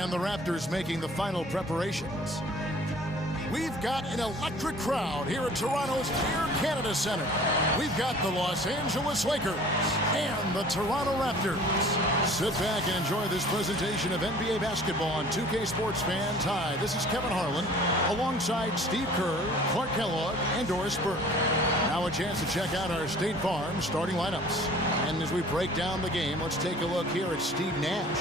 And the Raptors making the final preparations. We've got an electric crowd here at Toronto's Air Canada Centre. We've got the Los Angeles Lakers and the Toronto Raptors. Sit back and enjoy this presentation of NBA basketball on 2K Sports Fans. Hi, this is Kevin Harlan alongside Steve Kerr, Clark Kellogg, and Doris Burke. Now a chance to check out our State Farm starting lineups. And as we break down the game, let's take a look here at Steve Nash.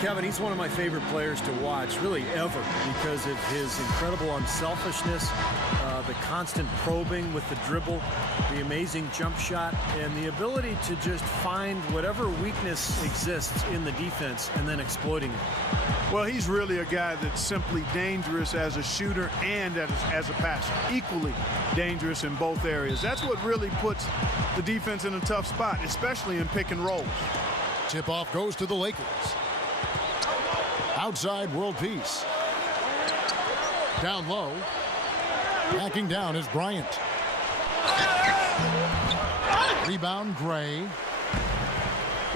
Kevin, he's one of my favorite players to watch, really ever, because of his incredible unselfishness, the constant probing with the dribble, the amazing jump shot, and the ability to just find whatever weakness exists in the defense and then exploiting it. Well, he's really a guy that's simply dangerous as a shooter and as a passer. Equally dangerous in both areas. That's what really puts the defense in a tough spot, especially in pick and roll. Tip-off goes to the Lakers. Outside, world peace. Down low. Backing down is Bryant. Rebound, Gray.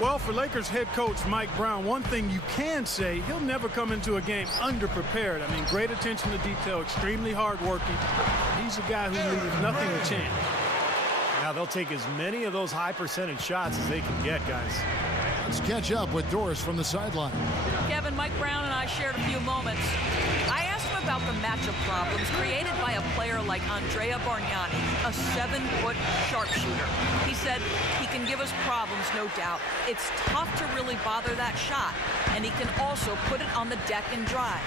Well, for Lakers head coach Mike Brown, one thing you can say, he'll never come into a game underprepared. I mean, great attention to detail, extremely hardworking. He's a guy who leaves nothing to chance. Now they'll take as many of those high percentage shots as they can get, guys. Let's catch up with Doris from the sideline. Kevin, Mike Brown and I shared a few moments. I asked him about the matchup problems created by a player like Andrea Bargnani, a 7-foot sharpshooter. He said he can give us problems, no doubt. It's tough to really bother that shot, and he can also put it on the deck and drive.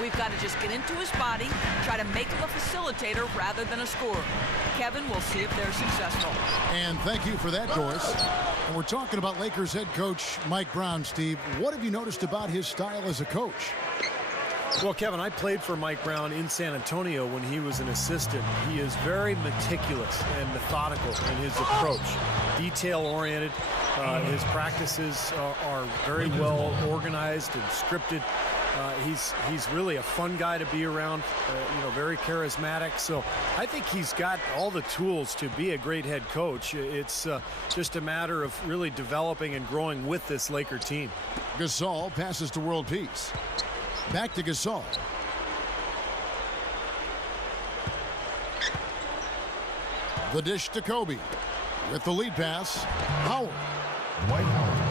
We've got to just get into his body, try to make him a facilitator rather than a scorer. Kevin, we'll see if they're successful. And thank you for that, Doris. And we're talking about Lakers head coach Mike Brown, Steve. What have you noticed about his style as a coach? Well, Kevin, I played for Mike Brown in San Antonio when he was an assistant. He is very meticulous and methodical in his approach, detail-oriented. His practices are very well organized and scripted. He's really a fun guy to be around, very charismatic. So I think he's got all the tools to be a great head coach. It's just a matter of really developing and growing with this Laker team. Gasol passes to world peace. Back to Gasol. The dish to Kobe. With the lead pass, Howard.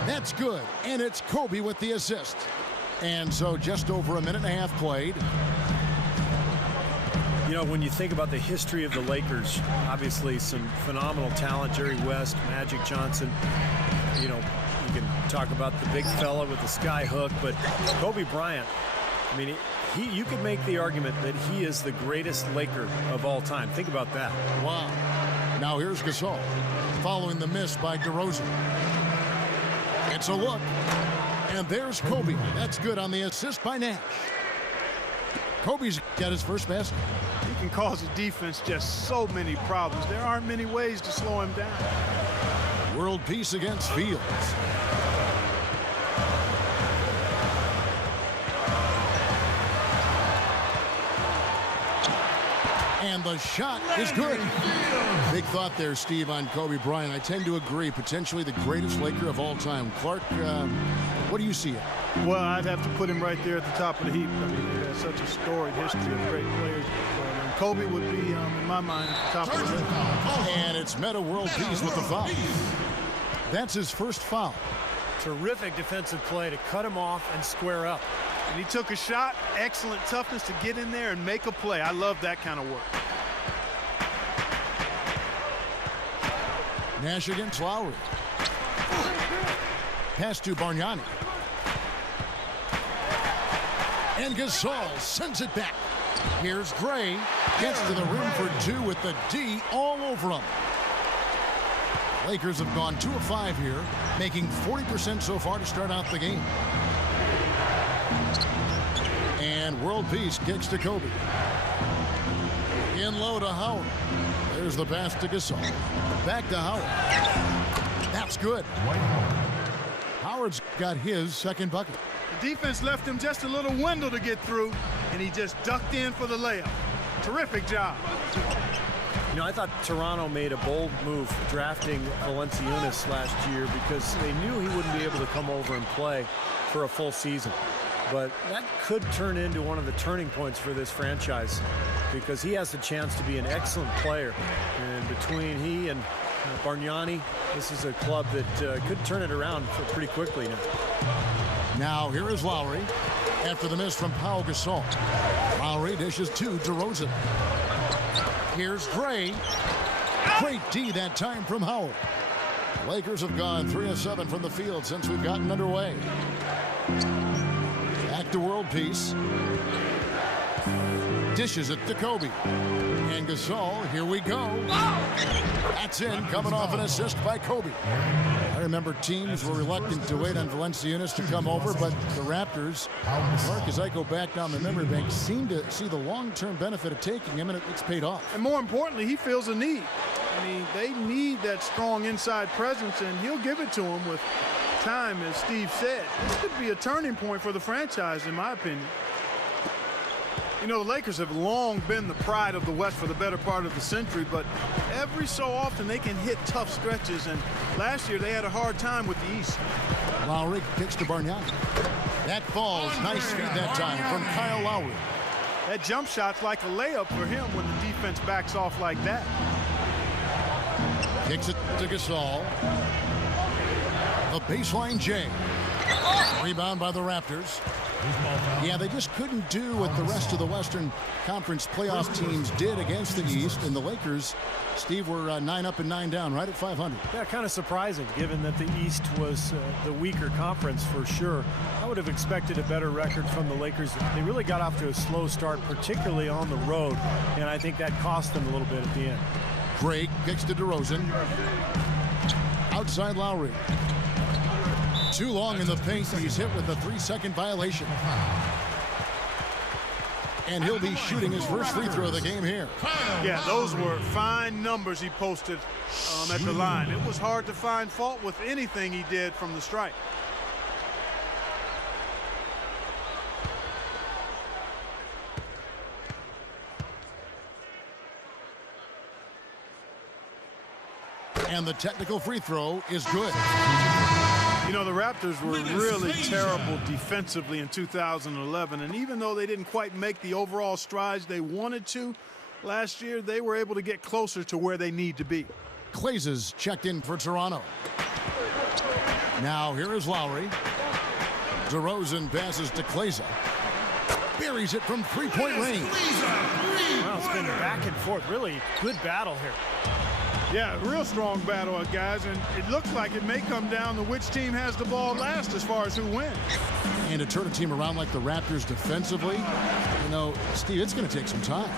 That's good, and it's Kobe with the assist. And so just over a minute and a half played. You know, when you think about the history of the Lakers, obviously some phenomenal talent, Jerry West, Magic Johnson. You can talk about the big fella with the sky hook, but Kobe Bryant, I mean, you could make the argument that he is the greatest Laker of all time. Think about that. Wow. Now here's Gasol following the miss by DeRozan. It's a look. And there's Kobe. That's good on the assist by Nash. Kobe's got his first basket. He can cause the defense just so many problems. There aren't many ways to slow him down. World peace against Fields. And the shot is good. Big thought there, Steve, on Kobe Bryant. I tend to agree. Potentially the greatest Laker of all time. Clark, what do you see it? Well, I'd have to put him right there at the top of the heap. I mean, he has such a storied history of great players. Kobe would be, in my mind, at the top of the list. And it's Meta world peace with the foul. That's his first foul. Terrific defensive play to cut him off and square up. And he took a shot, excellent toughness to get in there and make a play. I love that kind of work. Nash against Lowry. Pass to Bargnani. And Gasol sends it back. Here's Gray. Gets to the rim for two with the D all over him. Lakers have gone 2 of 5 here, making 40% so far to start out the game. And world peace kicks to Kobe. In low to Howard. There's the pass to Gasol. Back to Howard. That's good. Howard's got his second bucket. The defense left him just a little window to get through, and he just ducked in for the layup. Terrific job. You know, I thought Toronto made a bold move drafting Valanciunas last year because they knew he wouldn't be able to come over and play for a full season. but that could turn into one of the turning points for this franchise because he has the chance to be an excellent player. And between he and Bargnani, this is a club that could turn it around pretty quickly now. Now here is Lowry after the miss from Pau Gasol. Lowry dishes to DeRozan. Here's Gray. Great D that time from Howard. The Lakers have gone 3 of 7 from the field since we've gotten underway. Back to world peace. Dishes it to Kobe. And Gasol, here we go. That's in, coming off an assist by Kobe. I remember teams were reluctant to wait on Valanciunas to come over, but the Raptors, Mark, as I go back down the memory bank, seem to see the long-term benefit of taking him, and it's paid off. And more importantly, he feels a need. I mean, they need that strong inside presence, and he'll give it to them with time, as Steve said. This could be a turning point for the franchise, in my opinion. You know, the Lakers have long been the pride of the West for the better part of the century, but every so often they can hit tough stretches, and last year they had a hard time with the East. Lowry kicks to Bargnani. That falls. Nice feed that time from Kyle Lowry. That jump shot's like a layup for him when the defense backs off like that. Kicks it to Gasol. The baseline J. Rebound by the Raptors. Yeah, they just couldn't do what the rest of the Western Conference playoff teams did against the East, and the Lakers, Steve, were 9 up and 9 down, right at 500. Yeah, kind of surprising, given that the East was the weaker conference for sure. I would have expected a better record from the Lakers. They really got off to a slow start, particularly on the road, and I think that cost them a little bit at the end. Drake kicks to DeRozan. Outside Lowry. Too long in the paint. He's hit with a 3-second violation. And he'll be shooting his first free throw of the game here. Yeah, those were fine numbers he posted at the line. It was hard to find fault with anything he did from the stripe. And the technical free throw is good. You know, the Raptors were really terrible defensively in 2011, and even though they didn't quite make the overall strides they wanted to last year, they were able to get closer to where they need to be. Klaises checked in for Toronto. Now here is Lowry. DeRozan passes to Klaize. Buries it from three-point range. Well, it's been back and forth. Really good battle here. Yeah, real strong battle, guys, and it looks like it may come down to which team has the ball last as far as who wins. And to turn a team around like the Raptors defensively, you know, Steve, it's going to take some time.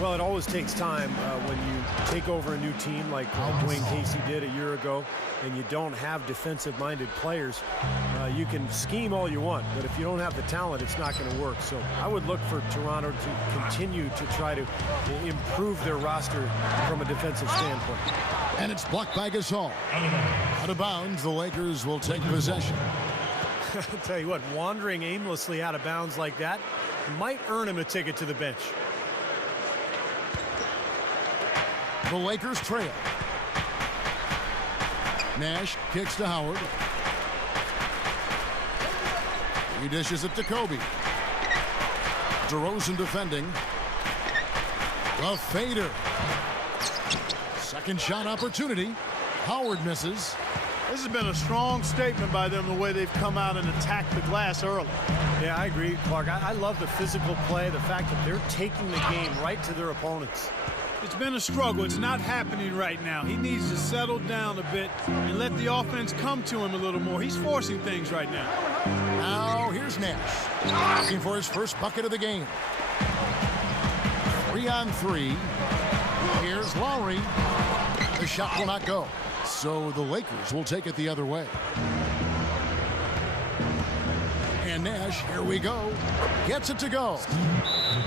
Well, it always takes time when you take over a new team like Dwayne Casey did a year ago, and you don't have defensive-minded players. You can scheme all you want, but if you don't have the talent, it's not going to work. So I would look for Toronto to continue to try to improve their roster from a defensive standpoint. And it's blocked by Gasol. Out of bounds, the Lakers will take possession. I'll tell you what, wandering aimlessly out of bounds like that might earn him a ticket to the bench. The Lakers trail. Nash kicks to Howard. He dishes it to Kobe. DeRozan defending. The fader. Second shot opportunity. Howard misses. This has been a strong statement by them, the way they've come out and attacked the glass early. Yeah, I agree, Clark. I love the physical play, the fact that they're taking the game right to their opponents. It's been a struggle. It's not happening right now. He needs to settle down a bit and let the offense come to him a little more. He's forcing things right now. Now here's Nash. Looking for his first bucket of the game. 3-on-3. Here's Lowry. The shot will not go. So the Lakers will take it the other way. And Nash, here we go, gets it to go.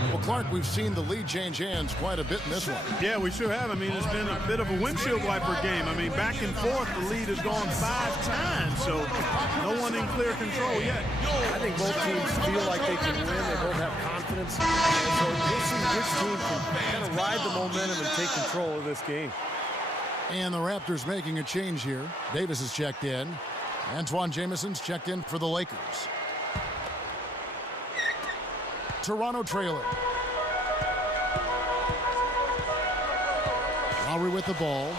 Well, Clark, we've seen the lead change hands quite a bit in this one. Yeah, we sure have. I mean, it's been a bit of a windshield wiper game. I mean, back and forth, the lead has gone 5 times, so no one in clear control yet. I think both teams feel like they can win. They both have confidence. So we'll see which team can kind of ride the momentum and take control of this game. And the Raptors making a change here. Davis has checked in. Antoine Jameson's checked in for the Lakers. Toronto trailing. Lowry with the ball.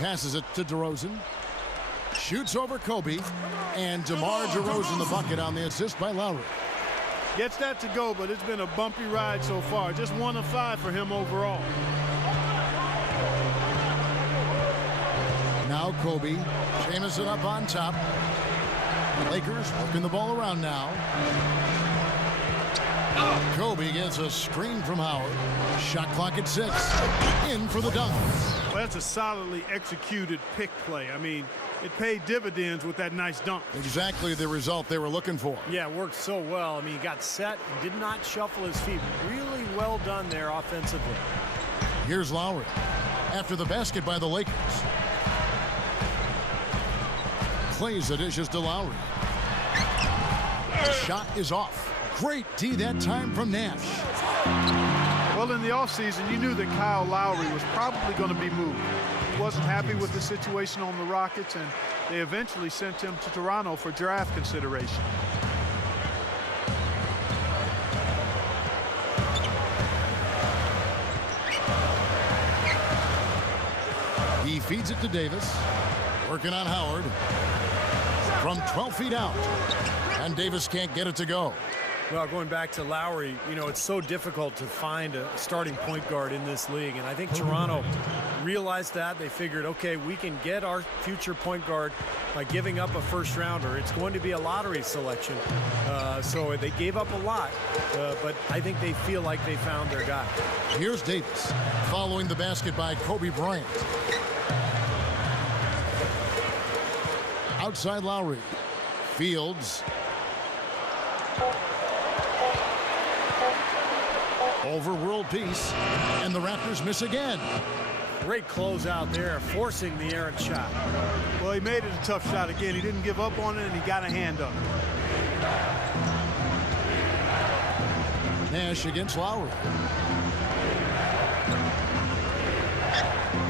Passes it to DeRozan. Shoots over Kobe. And DeMar DeRozan the bucket on the assist by Lowry. Gets that to go, but it's been a bumpy ride so far. Just 1 of 5 for him overall. Now Kobe. Jamison up on top. The Lakers working the ball around now. Kobe gets a screen from Howard. Shot clock at 6. In for the dunk. Well, that's a solidly executed pick play. I mean, it paid dividends with that nice dunk. Exactly the result they were looking for. Yeah, it worked so well. I mean, he got set and did not shuffle his feet. Really well done there offensively. Here's Lowry. After the basket by the Lakers. Plays the dishes to Lowry. The shot is off. Great D that time from Nash. Well, in the offseason, you knew that Kyle Lowry was probably going to be moved. He wasn't happy with the situation on the Rockets, and they eventually sent him to Toronto for draft consideration. He feeds it to Davis. Working on Howard. From 12 feet out. And Davis can't get it to go. Well, going back to Lowry, you know, it's so difficult to find a starting point guard in this league. And I think Toronto realized that. They figured, okay, we can get our future point guard by giving up a first rounder. It's going to be a lottery selection. So they gave up a lot. But I think they feel like they found their guy. Here's Davis following the basket by Kobe Bryant. Outside Lowry. Fields. Over world peace, and the Raptors miss again. Great closeout there, forcing the errant shot. Well, he made it a tough shot again. He didn't give up on it, and he got a hand up. Nash against Lowry.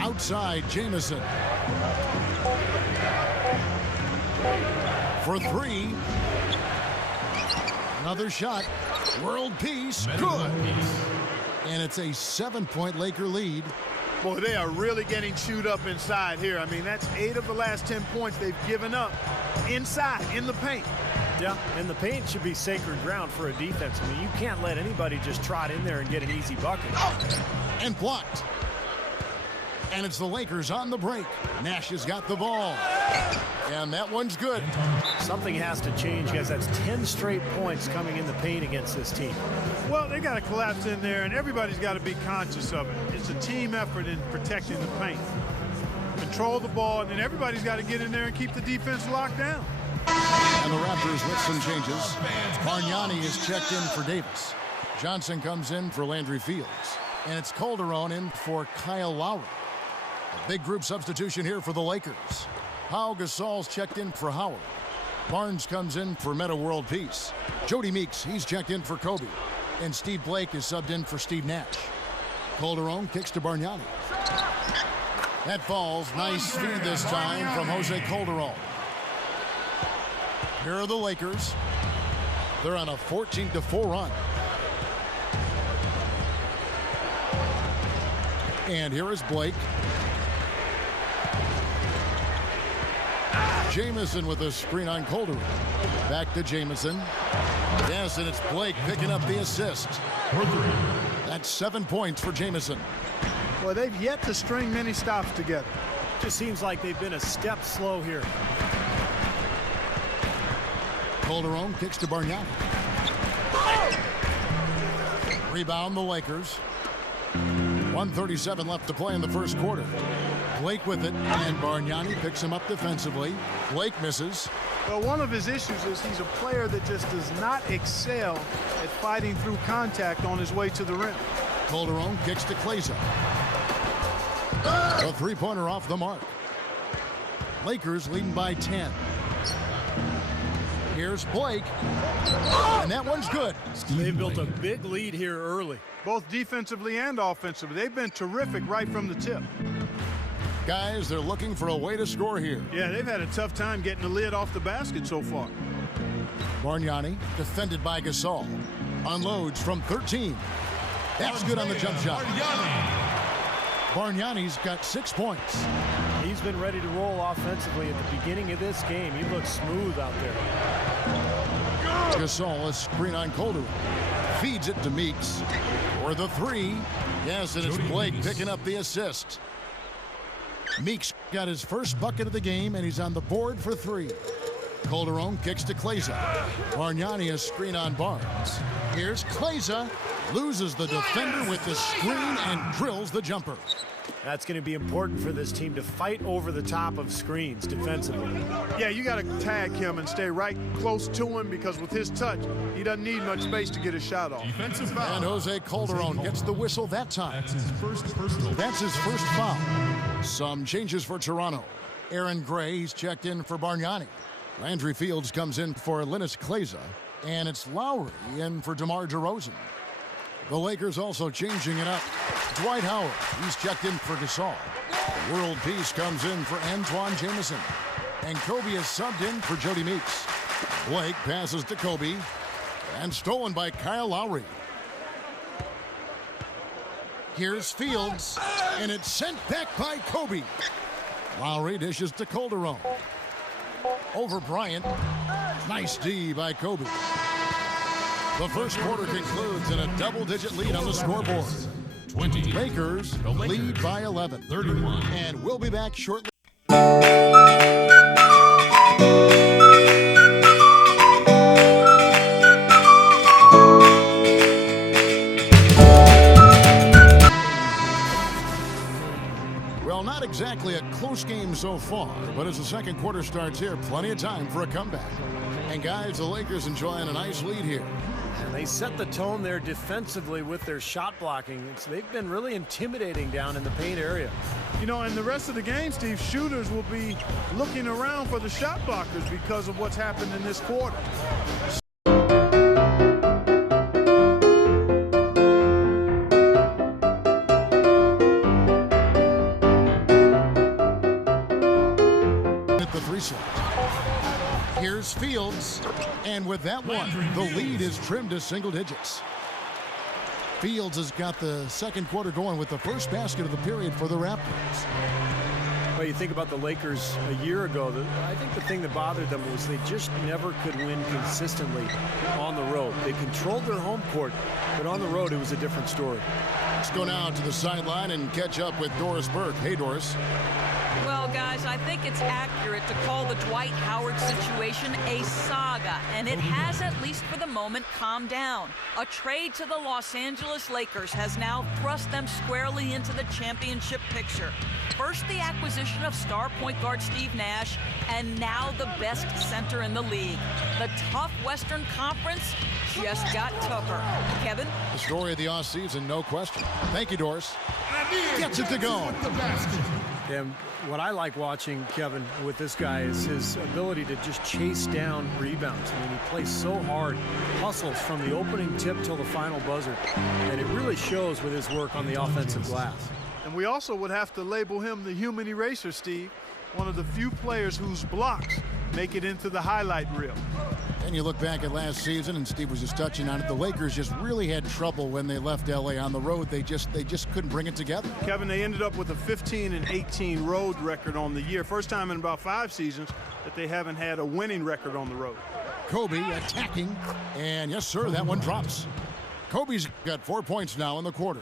Outside, Jamison. For 3. Another shot. World peace. Good. And it's a 7-point Laker lead. Boy, they are really getting chewed up inside here. I mean, that's 8 of the last 10 points they've given up inside, in the paint. Yeah, and the paint should be sacred ground for a defense. I mean, you can't let anybody just trot in there and get an easy bucket. And blocked. And it's the Lakers on the break. Nash has got the ball. And that one's good. Something has to change, guys. That's 10 straight points coming in the paint against this team. Well, they got to collapse in there, and everybody's got to be conscious of it. It's a team effort in protecting the paint. Control the ball, and then everybody's got to get in there and keep the defense locked down. And the Raptors with some changes. Bargnani is checked in for Davis. Johnson comes in for Landry Fields. And it's Calderon in for Kyle Lowry. A big group substitution here for the Lakers. Pau Gasol's checked in for Howard. Barnes comes in for Meta World Peace. Jody Meeks, he's checked in for Kobe. And Steve Blake is subbed in for Steve Nash. Calderon kicks to Bargnani. That falls. Nice feed this time from Jose Calderon. Here are the Lakers. They're on a 14-4 run. And here is Blake. Jamison with a screen on Calderon. Back to Jamison. Yes, and it's Blake picking up the assist. That's 7 points for Jamison. Well, they've yet to string many stops together. Just seems like they've been a step slow here. Calderon kicks to Bargnani. Rebound the Lakers. 1:37 left to play in the first quarter. Blake with it, and Bargnani picks him up defensively. Blake misses. Well, one of his issues is he's a player that just does not excel at fighting through contact on his way to the rim. Calderon kicks to Kleza. A three-pointer off the mark. Lakers leading by 10. Here's Blake. And that one's good. They've built a big lead here early. Both defensively and offensively. They've been terrific right from the tip. Guys, they're looking for a way to score here. Yeah, they've had a tough time getting the lid off the basket so far. Bargnani defended by Gasol. Unloads from 13. That's good on the jump shot. Bargnani's got 6 points. He's been ready to roll offensively at the beginning of this game. He looks smooth out there. Gasol, a screen on Calderon. Feeds it to Meeks for the 3. Yes, and it's Blake picking up the assist. Meeks got his first bucket of the game, and he's on the board for 3. Calderon kicks to Kleza. Bargnani a screen on Barnes. Here's Kleza. Loses the defender with the screen and drills the jumper. That's going to be important for this team to fight over the top of screens defensively. Yeah, you got to tag him and stay right close to him because with his touch, he doesn't need much space to get his shot off. And Jose Calderon gets the whistle that time. That's his first foul. Some changes for Toronto. Aaron Gray, he's checked in for Bargnani. Landry Fields comes in for Linus Kleza. And it's Lowry in for DeMar DeRozan. The Lakers also changing it up. Dwight Howard, he's checked in for Gasol. World Peace comes in for Antoine Jamison. And Kobe is subbed in for Jody Meeks. Blake passes to Kobe. And stolen by Kyle Lowry. Here's Fields. And it's sent back by Kobe. Lowry dishes to Calderon. Over Bryant. Nice D by Kobe. The first quarter concludes in a double-digit lead on the scoreboard. 20. Lakers lead by 11. 31. And we'll be back shortly. Well, not exactly a close game so far, but as the second quarter starts here, plenty of time for a comeback. And guys, the Lakers enjoying a nice lead here. And they set the tone there defensively with their shot blocking. They've been really intimidating down in the paint area. You know, and the rest of the game, Steve, shooters will be looking around for the shot blockers because of what's happened in this quarter. At the 3 slot. Here's Fields, and with that one, the lead is trimmed to single digits. Fields has got the second quarter going with the first basket of the period for the Raptors. Well, you think about the Lakers a year ago, I think the thing that bothered them was they just never could win consistently on the road. They controlled their home court, but on the road it was a different story. Let's go now to the sideline and catch up with Doris Burke. Hey, Doris. Well, guys, I think it's accurate to call the Dwight Howard situation a saga, and it has, at least for the moment, calmed down. A trade to the Los Angeles Lakers has now thrust them squarely into the championship picture. First, the acquisition of star point guard Steve Nash, and now the best center in the league. The tough Western Conference just got tougher. Kevin? The story of the offseason, no question. Thank you, Doris. Gets it to go. And what I like watching, Kevin, with this guy is his ability to just chase down rebounds. I mean, he plays so hard, hustles from the opening tip till the final buzzer, and it really shows with his work on the offensive glass. And we also would have to label him the human eraser, Steve. One of the few players whose blocks make it into the highlight reel. And you look back at last season, and Steve was just touching on it. The Lakers just really had trouble when they left LA on the road. They just couldn't bring it together. Kevin, they ended up with a 15-18 road record on the year. First time in about 5 seasons that they haven't had a winning record on the road. Kobe attacking, and yes, sir, that one drops. Kobe's got 4 points now in the quarter.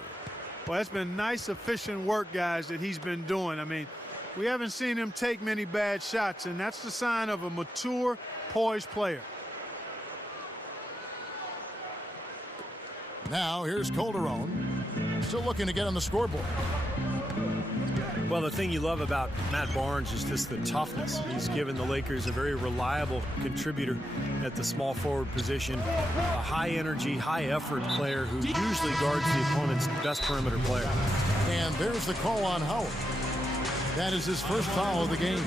Well, that's been nice, efficient work, guys, that he's been doing. I mean, we haven't seen him take many bad shots, and that's the sign of a mature, poised player. Now, here's Calderon, still looking to get on the scoreboard. Well, the thing you love about Matt Barnes is just the toughness. He's given the Lakers a very reliable contributor at the small forward position, a high-energy, high-effort player who usually guards the opponent's best perimeter player. And there's the call on Howard. That is his first foul of the game.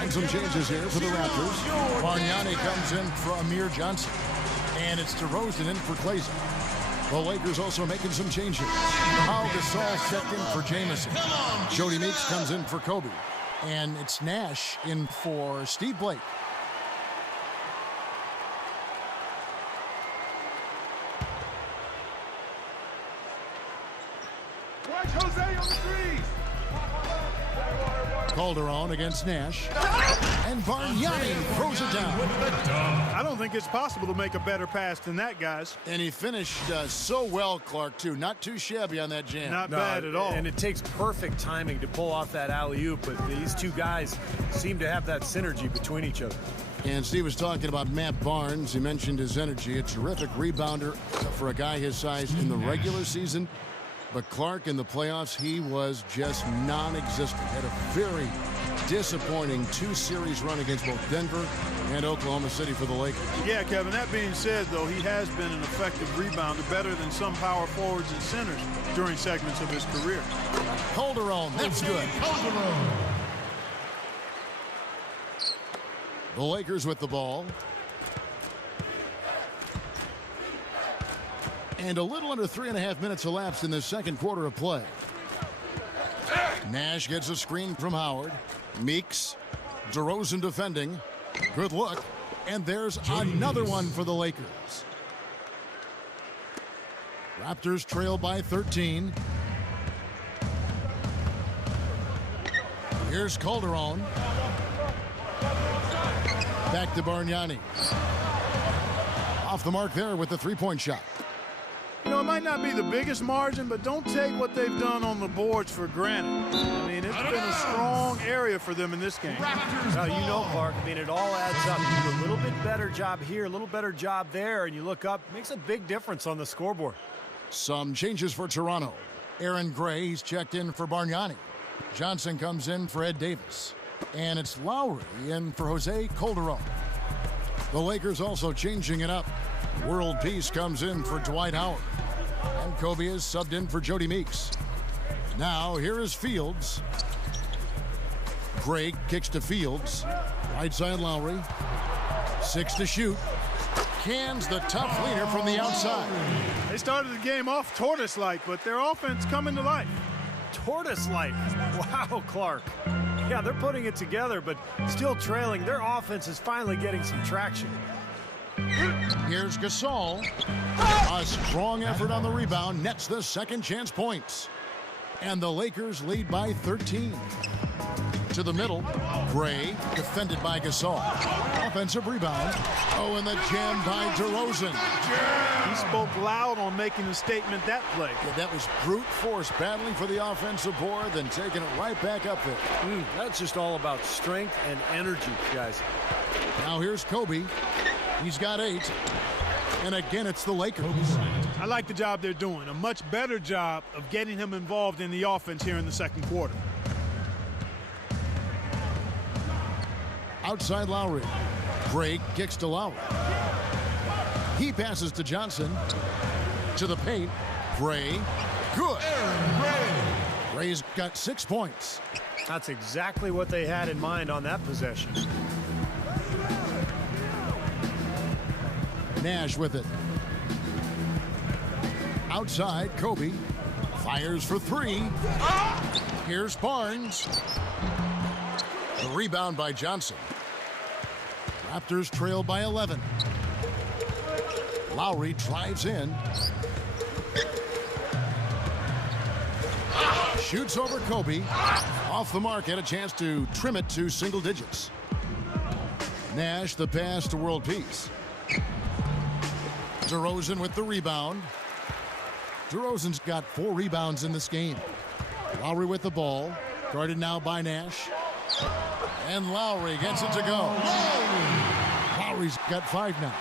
And some changes here for the Raptors. Bargnani comes in for Amir Johnson. And it's DeRozan in for Kleza. The Lakers also making some changes. Pau Gasol stepped in for Jamison. Jody Meeks comes in for Kobe. And it's Nash in for Steve Blake. Calderon against Nash. And Bargnani throws it down. I don't think it's possible to make a better pass than that, guys. And he finished so well, Clark, too. Not too shabby on that jam. Not bad at all. And it takes perfect timing to pull off that alley-oop, but these two guys seem to have that synergy between each other. And Steve was talking about Matt Barnes. He mentioned his energy. A terrific rebounder for a guy his size in the regular season. But Clark, in the playoffs, he was just non-existent. Had a very disappointing two-series run against both Denver and Oklahoma City for the Lakers. Yeah, Kevin, that being said, though, he has been an effective rebounder, better than some power forwards and centers during segments of his career. Calderon, that's good. The Lakers with the ball. And a little under 3.5 minutes elapsed in the second quarter of play. Nash gets a screen from Howard. Meeks. DeRozan defending. Good look. And there's another one for the Lakers. Raptors trail by 13. Here's Calderon. Back to Bargnani. Off the mark there with the three-point shot. You know, it might not be the biggest margin, but don't take what they've done on the boards for granted. I mean, it's been a strong area for them in this game. Now, you know, Clark, I mean, it all adds up. You do a little bit better job here, a little better job there, and you look up, makes a big difference on the scoreboard. Some changes for Toronto. Aaron Gray, he's checked in for Bargnani. Johnson comes in for Ed Davis. And it's Lowry in for Jose Calderon. The Lakers also changing it up. World Peace comes in for Dwight Howard. And Kobe is subbed in for Jody Meeks. Now here is Fields. Gray kicks to Fields. Right side Lowry. 6 to shoot. Cans the tough leader from the outside. They started the game off tortoise-like, but their offense coming to life. Tortoise-like. Wow, Clark. Yeah, they're putting it together, but still trailing. Their offense is finally getting some traction. Here's Gasol. A strong effort on the rebound nets the second chance points. And the Lakers lead by 13. To the middle, Gray, defended by Gasol. Offensive rebound. Oh, and the jam by DeRozan. He spoke loud on making a statement that play. Yeah, that was brute force, battling for the offensive board, then taking it right back up there. That's just all about strength and energy, guys. Now here's Kobe. He's got 8. And again, it's the Lakers. I like the job they're doing. A much better job of getting him involved in the offense here in the second quarter. Outside Lowry. Gray kicks to Lowry. He passes to Johnson. To the paint. Gray. Good. Gray's got 6 points. That's exactly what they had in mind on that possession. Nash with it. Outside, Kobe. Fires for 3. Here's Barnes. The rebound by Johnson. Raptors trail by 11. Lowry drives in. Shoots over Kobe. Off the mark, had a chance to trim it to single digits. Nash the pass to World Peace. DeRozan with the rebound. DeRozan's got 4 rebounds in this game. Lowry with the ball. Guarded now by Nash. And Lowry gets it to go. Lowry's got 5 now.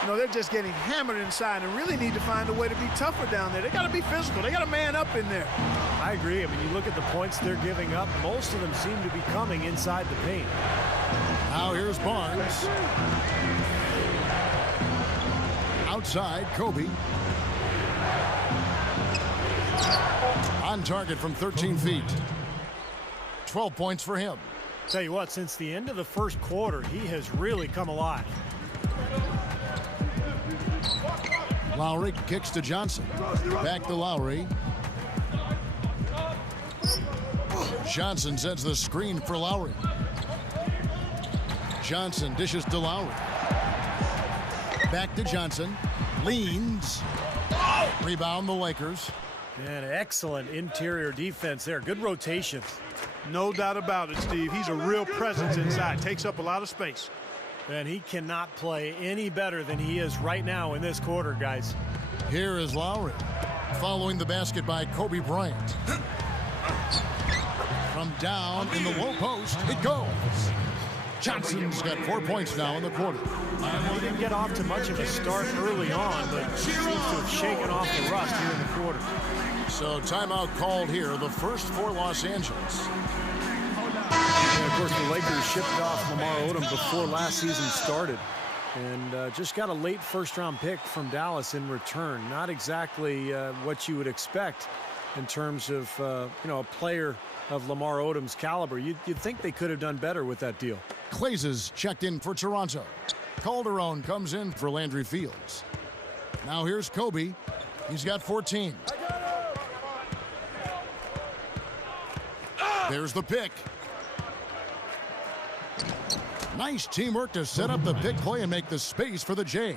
You know, they're just getting hammered inside and really need to find a way to be tougher down there. They got to be physical. They got to man up in there. I agree. I mean, you look at the points they're giving up. Most of them seem to be coming inside the paint. Now here's Barnes. Outside, Kobe. On target from 13 feet. 12 points for him. Tell you what, since the end of the first quarter, he has really come alive. Lowry kicks to Johnson. Back to Lowry. Johnson sends the screen for Lowry. Johnson dishes to Lowry. Back to Johnson. Leans. Rebound the Lakers. And excellent interior defense there. Good rotations. No doubt about it, Steve. He's a real presence inside. Takes up a lot of space. And he cannot play any better than he is right now in this quarter, guys. Here is Lowry. Following the basket by Kobe Bryant. From down in the low post, it goes. Johnson's got 4 points now in the quarter. He didn't get off to much of a start early on, but seems to have shaken off the rust here in the quarter. So timeout called here, the first for Los Angeles. And of course, the Lakers shipped off Lamar Odom before last season started. And just got a late first-round pick from Dallas in return. Not exactly what you would expect in terms of, a player of Lamar Odom's caliber. You'd think they could have done better with that deal. Klaises checked in for Toronto. Calderon comes in for Landry Fields. Now here's Kobe. He's got 14. There's the pick. Nice teamwork to set up the pick play and make the space for the J.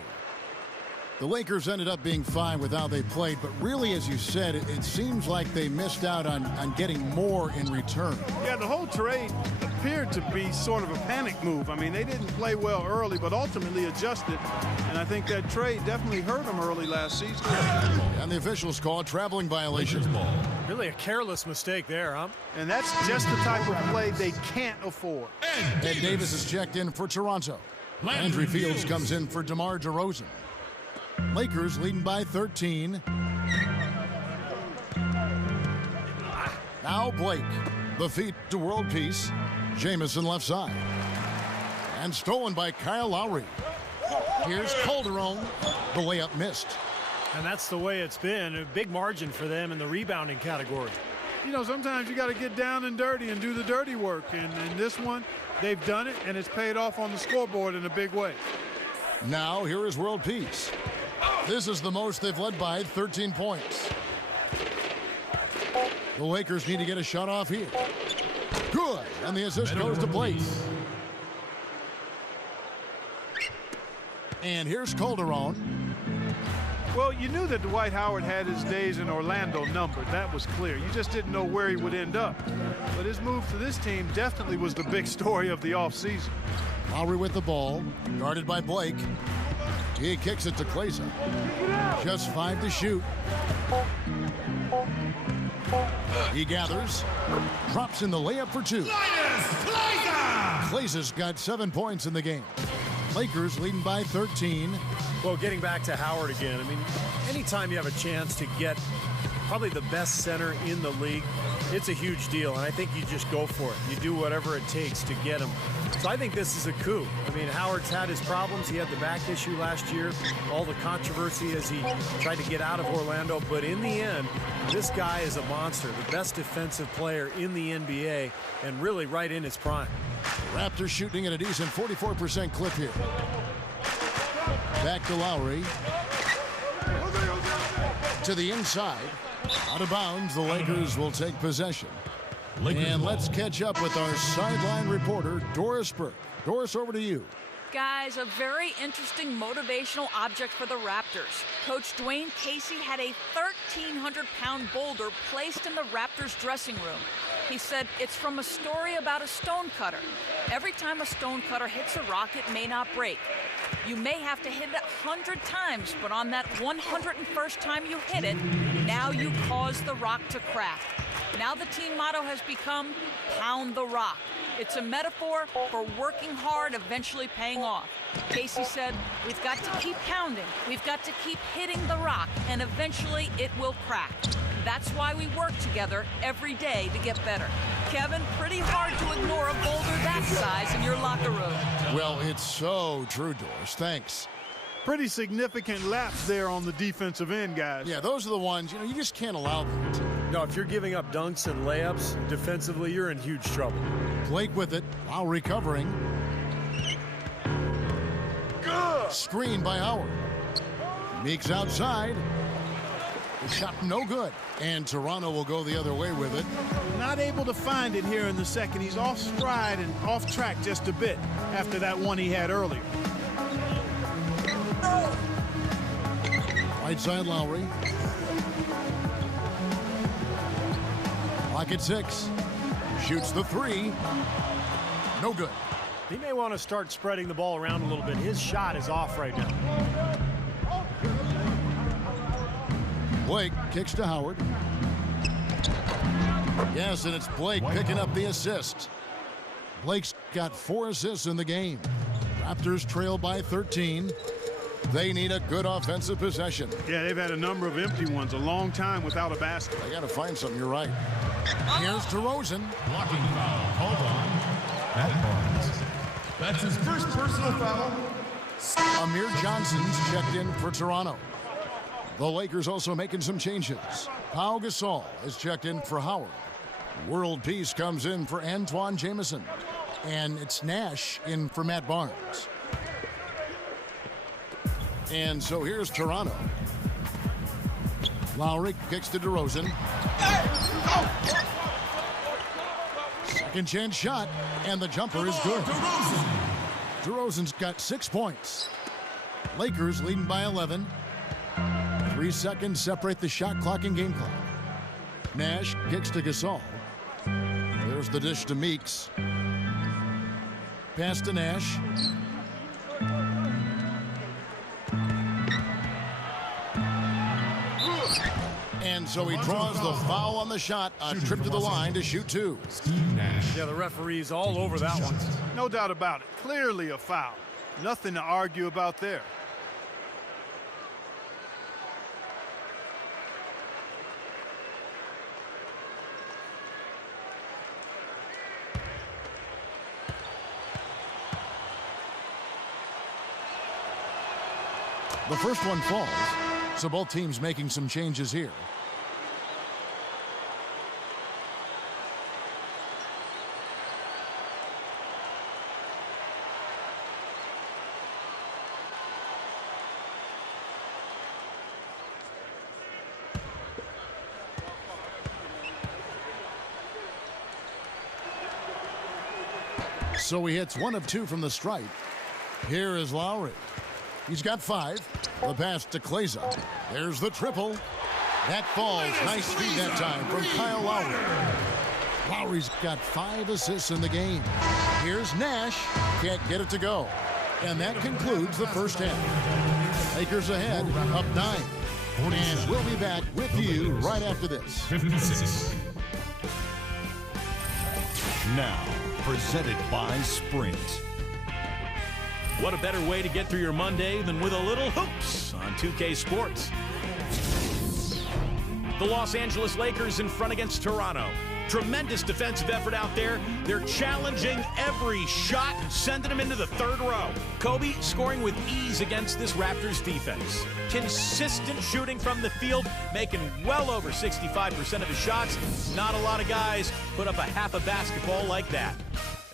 The Lakers ended up being fine with how they played, but really, as you said, it seems like they missed out on getting more in return. Yeah, the whole trade appeared to be sort of a panic move. I mean, they didn't play well early, but ultimately adjusted. And I think that trade definitely hurt them early last season. And the officials call it traveling violation. Really a careless mistake there, huh? And that's just the type of play they can't afford. Ed Davis is checked in for Toronto. Landry Fields comes in for DeMar DeRozan. Lakers leading by 13. Now Blake. The feed to world peace. Jamison left side. And stolen by Kyle Lowry. Here's Calderon. The layup missed. And that's the way it's been. A big margin for them in the rebounding category. You know, sometimes you got to get down and dirty and do the dirty work. And in this one, they've done it, and it's paid off on the scoreboard in a big way. Now here is world peace. This is the most they've led by, 13 points. The Lakers need to get a shot off here. Good, and the assist goes to Blake. And here's Calderon. Well, you knew that Dwight Howard had his days in Orlando numbered. That was clear. You just didn't know where he would end up. But his move to this team definitely was the big story of the offseason. Lowry with the ball, guarded by Blake. He kicks it to Klaises. Just 5 to shoot. He gathers, drops in the layup for 2. Klaises got 7 points in the game. Lakers leading by 13. Well, getting back to Howard again, I mean, anytime you have a chance to get probably the best center in the league, it's a huge deal, and I think you just go for it. You do whatever it takes to get him. So I think this is a coup. I mean, Howard's had his problems. He had the back issue last year, all the controversy as he tried to get out of Orlando. But in the end, this guy is a monster, the best defensive player in the NBA, and really right in his prime. Raptors shooting at a decent 44% clip here. Back to Lowry. To the inside. Out of bounds, the Lakers will take possession. And let's catch up with our sideline reporter, Doris Burke. Doris, over to you. Guys, a very interesting motivational object for the Raptors. Coach Dwayne Casey had a 1,300-pound boulder placed in the Raptors dressing room. He said it's from a story about a stonecutter. Every time a stonecutter hits a rock, it may not break. You may have to hit it 100 times, but on that 101st time you hit it, now you cause the rock to crack. Now the team motto has become, pound the rock. It's a metaphor for working hard, eventually paying off. Casey said, we've got to keep pounding. We've got to keep hitting the rock, and eventually it will crack. That's why we work together every day to get better. Kevin, pretty hard to ignore a boulder that size in your locker room. Well, it's so true, Doris. Thanks. Pretty significant laps there on the defensive end, guys. Yeah, those are the ones, you just can't allow that. No, if you're giving up dunks and layups, defensively, you're in huge trouble. Blake with it, while recovering. Screen by Howard. Meeks outside. The shot no good. And Toronto will go the other way with it. Not able to find it here in the second. He's off stride and off track just a bit after that one he had earlier. Right side Lowry. Clock at 6. Shoots the 3. No good. He may want to start spreading the ball around a little bit. His shot is off right now. Blake kicks to Howard. Yes, and it's Blake picking up the assist. Blake's got 4 assists in the game. Raptors trail by 13. They need a good offensive possession. Yeah, they've had a number of empty ones, a long time without a basket. They got to find something. You're right. Here's DeRozan. Blocking foul called on Matt Barnes. That's his first personal foul. Amir Johnson's checked in for Toronto. The Lakers also making some changes. Pau Gasol is checked in for Howard. World Peace comes in for Antoine Jamison. And it's Nash in for Matt Barnes. And so here's Toronto. Lowry kicks to DeRozan. Second chance shot, and the jumper is good. DeRozan's got 6 points. Lakers leading by 11. 3 seconds separate the shot clock and game clock. Nash kicks to Gasol. There's the dish to Meeks. Pass to Nash. And so he draws the foul on the shot. A trip to the line to shoot 2. Yeah, the referee's all over that one. No doubt about it. Clearly a foul. Nothing to argue about there. The first one falls, so both teams making some changes here. So he hits 1 of 2 from the stripe. Here is Lowry. He's got 5. The pass to Kleza. There's the triple. That falls. Nice speed that time from Kyle Lowry. Lowry's got 5 assists in the game. Here's Nash. Can't get it to go. And that concludes the first half. Lakers ahead, up 9. And we'll be back with you right after this. 56. Now, presented by Sprint. What a better way to get through your Monday than with a little hoops on 2K Sports. The Los Angeles Lakers in front against Toronto. Tremendous defensive effort out there. They're challenging every shot and sending them into the third row. Kobe scoring with ease against this Raptors defense. Consistent shooting from the field, making well over 65% of his shots. Not a lot of guys put up a half a basketball like that.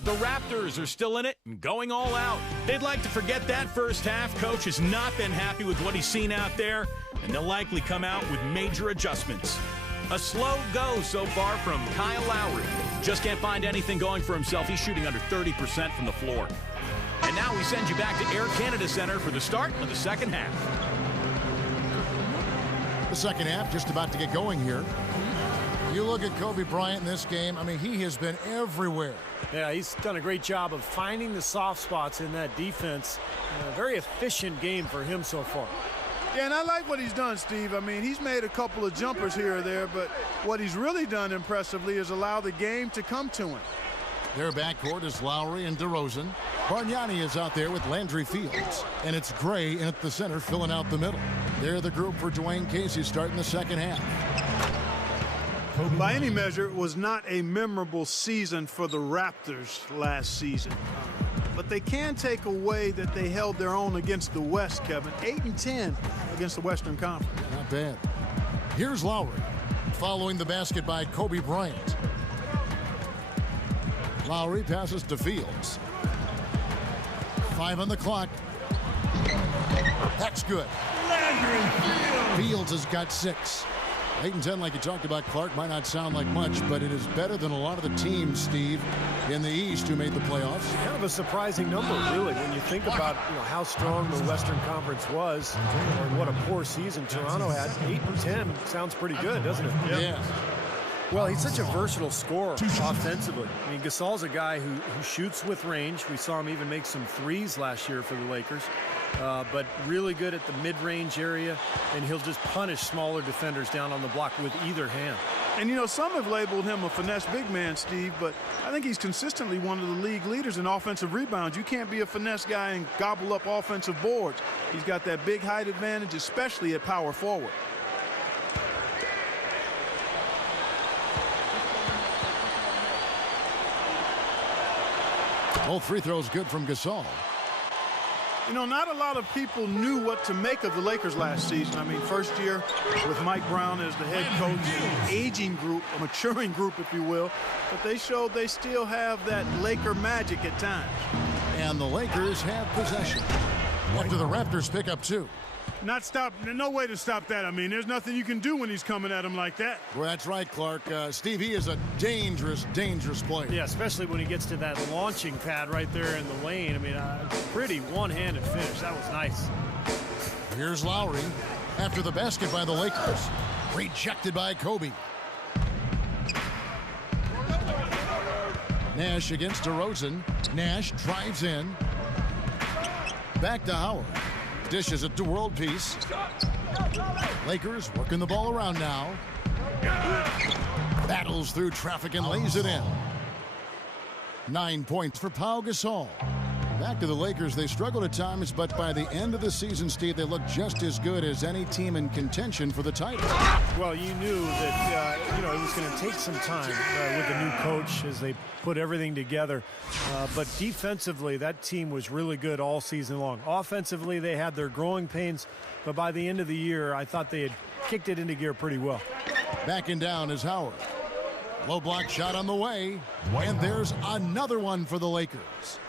The Raptors are still in it and going all out. They'd like to forget that first half. Coach has not been happy with what he's seen out there, and they'll likely come out with major adjustments. A slow go so far from Kyle Lowry. Just can't find anything going for himself. He's shooting under 30% from the floor. And now we send you back to Air Canada Center for the start of the second half. The second half just about to get going here. You look at Kobe Bryant in this game, I mean, he has been everywhere. Yeah, he's done a great job of finding the soft spots in that defense. A very efficient game for him so far. Yeah, and I like what he's done, Steve. I mean, he's made a couple of jumpers here or there, but what he's really done impressively is allow the game to come to him. Their backcourt is Lowry and DeRozan. Bargnani is out there with Landry Fields. And it's Gray in at the center filling out the middle. They're the group for Dwayne Casey starting the second half. By any measure, it was not a memorable season for the Raptors last season. But they can take away that they held their own against the West, Kevin. 8-10 against the Western Conference. Not bad. Here's Lowry, following the basket by Kobe Bryant. Lowry passes to Fields. 5 on the clock. That's good. Fields has got 6. 8-10, like you talked about, Clark, might not sound like much, but it is better than a lot of the teams, Steve, in the East who made the playoffs. Kind of a surprising number, really, when you think about how strong the Western Conference was and what a poor season Toronto had. 8-10 sounds pretty good, doesn't it? Yeah. Well, he's such a versatile scorer offensively. I mean, Gasol's a guy who shoots with range. We saw him even make some threes last year for the Lakers. But really good at the mid-range area, and he'll just punish smaller defenders down on the block with either hand. And, you know, some have labeled him a finesse big man, Steve, but I think he's consistently one of the league leaders in offensive rebounds. You can't be a finesse guy and gobble up offensive boards. He's got that big height advantage, especially at power forward. Both free throws good from Gasol. You know, not a lot of people knew what to make of the Lakers last season. I mean, first year with Mike Brown as the head coach, an aging group, a maturing group, if you will. But they showed they still have that Laker magic at times. And the Lakers have possession after the Raptors pick up 2. No way to stop that. I mean, there's nothing you can do when he's coming at him like that. Well, that's right, Clark. Steve, he is a dangerous, dangerous player. Yeah, especially when he gets to that launching pad right there in the lane. I mean, pretty one-handed finish. That was nice. Here's Lowry after the basket by the Lakers. Rejected by Kobe. Nash against DeRozan. Nash drives in. Back to Howard. Dishes it to World Peace. Lakers working the ball around now. Battles through traffic and lays it in. 9 points for Pau Gasol. Back to the Lakers. They struggled at times, but by the end of the season, Steve, they look just as good as any team in contention for the title. Well, you knew that, it was going to take some time with the new coach as they put everything together. But defensively, that team was really good all season long. Offensively, they had their growing pains, but by the end of the year, I thought they had kicked it into gear pretty well. Backing down is Howard. Low block shot on the way, and there's another one for the Lakers.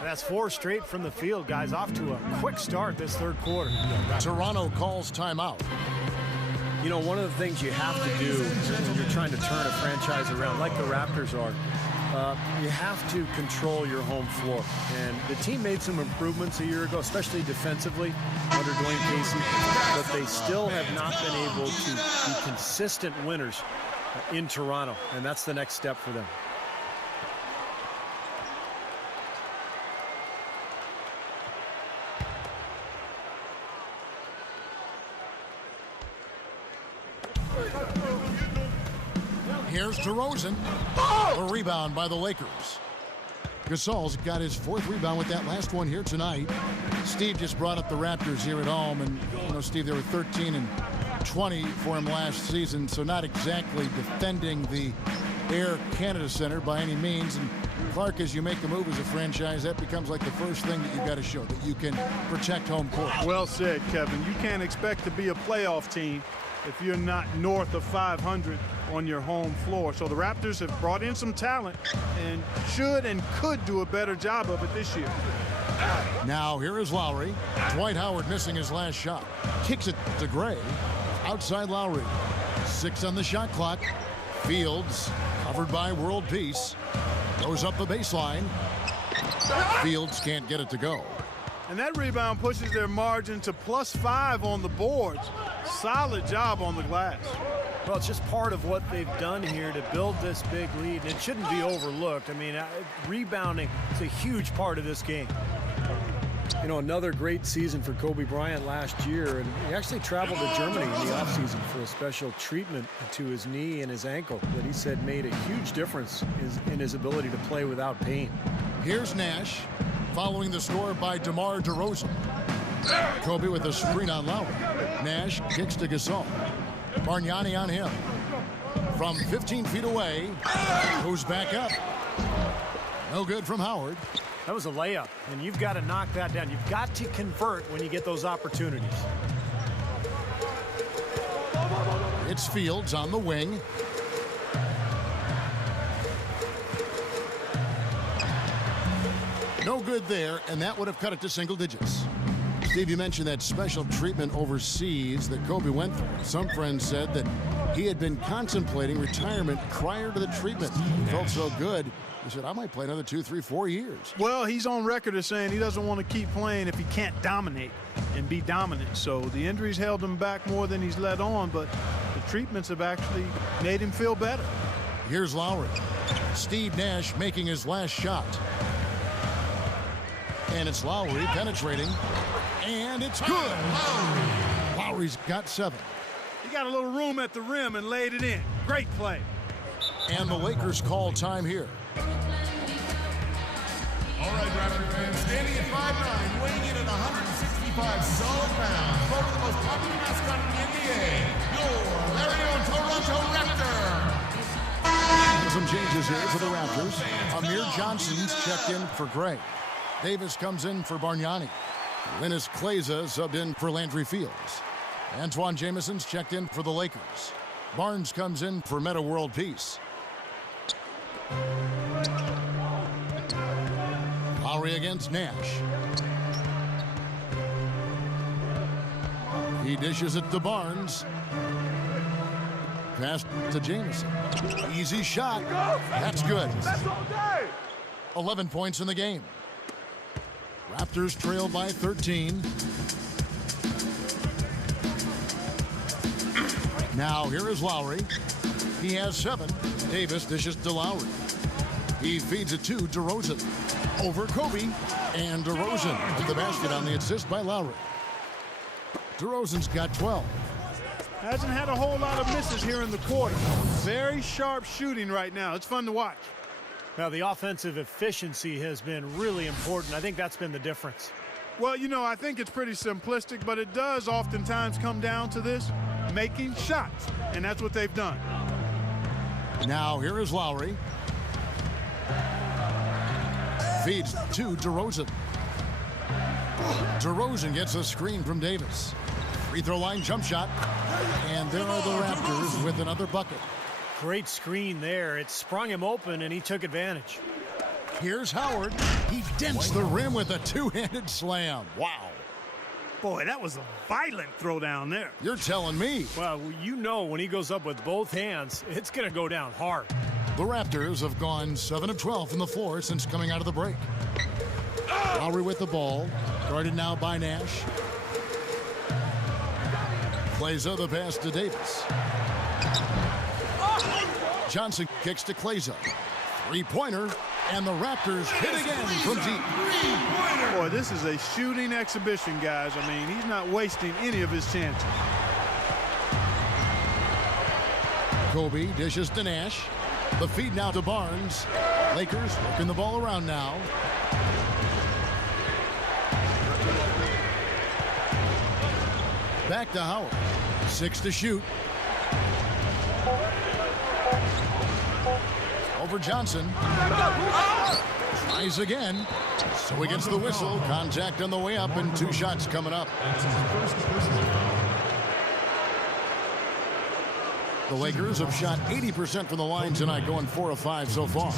That's 4 straight from the field, guys. Off to a quick start this third quarter. Toronto calls timeout. You know, one of the things you have to do when you're trying to turn a franchise around, like the Raptors are, you have to control your home floor. And the team made some improvements a year ago, especially defensively under Dwayne Casey, but they still have not been able to be consistent winners in Toronto, and that's the next step for them. Here's DeRozan. A rebound by the Lakers. Gasol's got his 4th rebound with that last one here tonight. Steve just brought up the Raptors here at home, and you know, Steve, they were 13-20 for him last season, so not exactly defending the Air Canada Center by any means. And Clark, as you make a move as a franchise, that becomes like the first thing that you've got to show, that you can protect home court. Well said, Kevin. You can't expect to be a playoff team if you're not north of 500 on your home floor. So the Raptors have brought in some talent and should and could do a better job of it this year. Now here is Lowry. Dwight Howard missing his last shot. Kicks it to Gray. Outside Lowry. 6 on the shot clock. Fields covered by World Peace. Goes up the baseline. Fields can't get it to go. And that rebound pushes their margin to +5 on the boards. Solid job on the glass. Well, it's just part of what they've done here to build this big lead, and it shouldn't be overlooked. I mean, rebounding is a huge part of this game. You know, another great season for Kobe Bryant last year, and he actually traveled to Germany in the offseason for a special treatment to his knee and his ankle that he said made a huge difference in his ability to play without pain. Here's Nash, following the score by DeMar DeRozan. Kobe with a screen on Lowry. Nash kicks to Gasol. Bargnani on him. From 15 feet away, goes back up. No good from Howard. That was a layup, and you've got to knock that down. You've got to convert when you get those opportunities. It's Fields on the wing. No good there, and that would have cut it to single digits. Steve, you mentioned that special treatment overseas that Kobe went through. Some friends said that he had been contemplating retirement prior to the treatment. He felt so good, he said, I might play another 2, 3, 4 years. Well, he's on record as saying he doesn't want to keep playing if he can't dominate and be dominant. So the injuries held him back more than he's let on, but the treatments have actually made him feel better. Here's Lowry. Steve Nash making his last shot. And it's Lowry penetrating. And it's good. Lowry's got 7. He got a little room at the rim and laid it in. Great play. And the Lakers call time here. All right, Raptor fans, standing at 5'9", weighing in at 165 solid pounds, voted the most popular mascot in the NBA, your very own Toronto Raptor. Some changes here for the Raptors. Amir Johnson's checked in for Gray. Davis comes in for Bargnani. Linus Kleza subbed in for Landry Fields. Antoine Jameson's checked in for the Lakers. Barnes comes in for Meta World Peace. Lowry against Nash. He dishes it to Barnes. Pass to Jameson. Easy shot. That's good. 11 points in the game. Raptors trail by 13. Now here is Lowry. He has 7. Davis dishes to Lowry. He feeds it to DeRozan. Over Kobe. And DeRozan at the basket on the assist by Lowry. DeRozan's got 12. Hasn't had a whole lot of misses here in the quarter. Very sharp shooting right now. It's fun to watch. Now, the offensive efficiency has been really important. I think that's been the difference. Well, you know, I think it's pretty simplistic, but it does oftentimes come down to this, making shots, and that's what they've done. Now here is Lowry. Feeds to DeRozan. DeRozan gets a screen from Davis. Free throw line jump shot. And there are the Raptors with another bucket. Great screen there. It sprung him open, and he took advantage. Here's Howard. He dents the rim with a two-handed slam. Wow. Boy, that was a violent throw down there. You're telling me. Well, you know when he goes up with both hands, it's going to go down hard. The Raptors have gone 7 of 12 from the floor since coming out of the break. Lowry with the ball. Guarded now by Nash. Kleza the pass to Davis. Johnson kicks to Kleza. Three-pointer. And the Raptors hit again from deep. Boy, this is a shooting exhibition, guys. I mean, he's not wasting any of his chances. Kobe dishes to Nash. The feed now to Barnes. Lakers working the ball around now. Back to Howard. 6 to shoot. Over Johnson. Tries again. So he gets the whistle. Contact on the way up and 2 shots coming up. The Lakers have shot 80% from the line tonight, going 4 of 5 so far.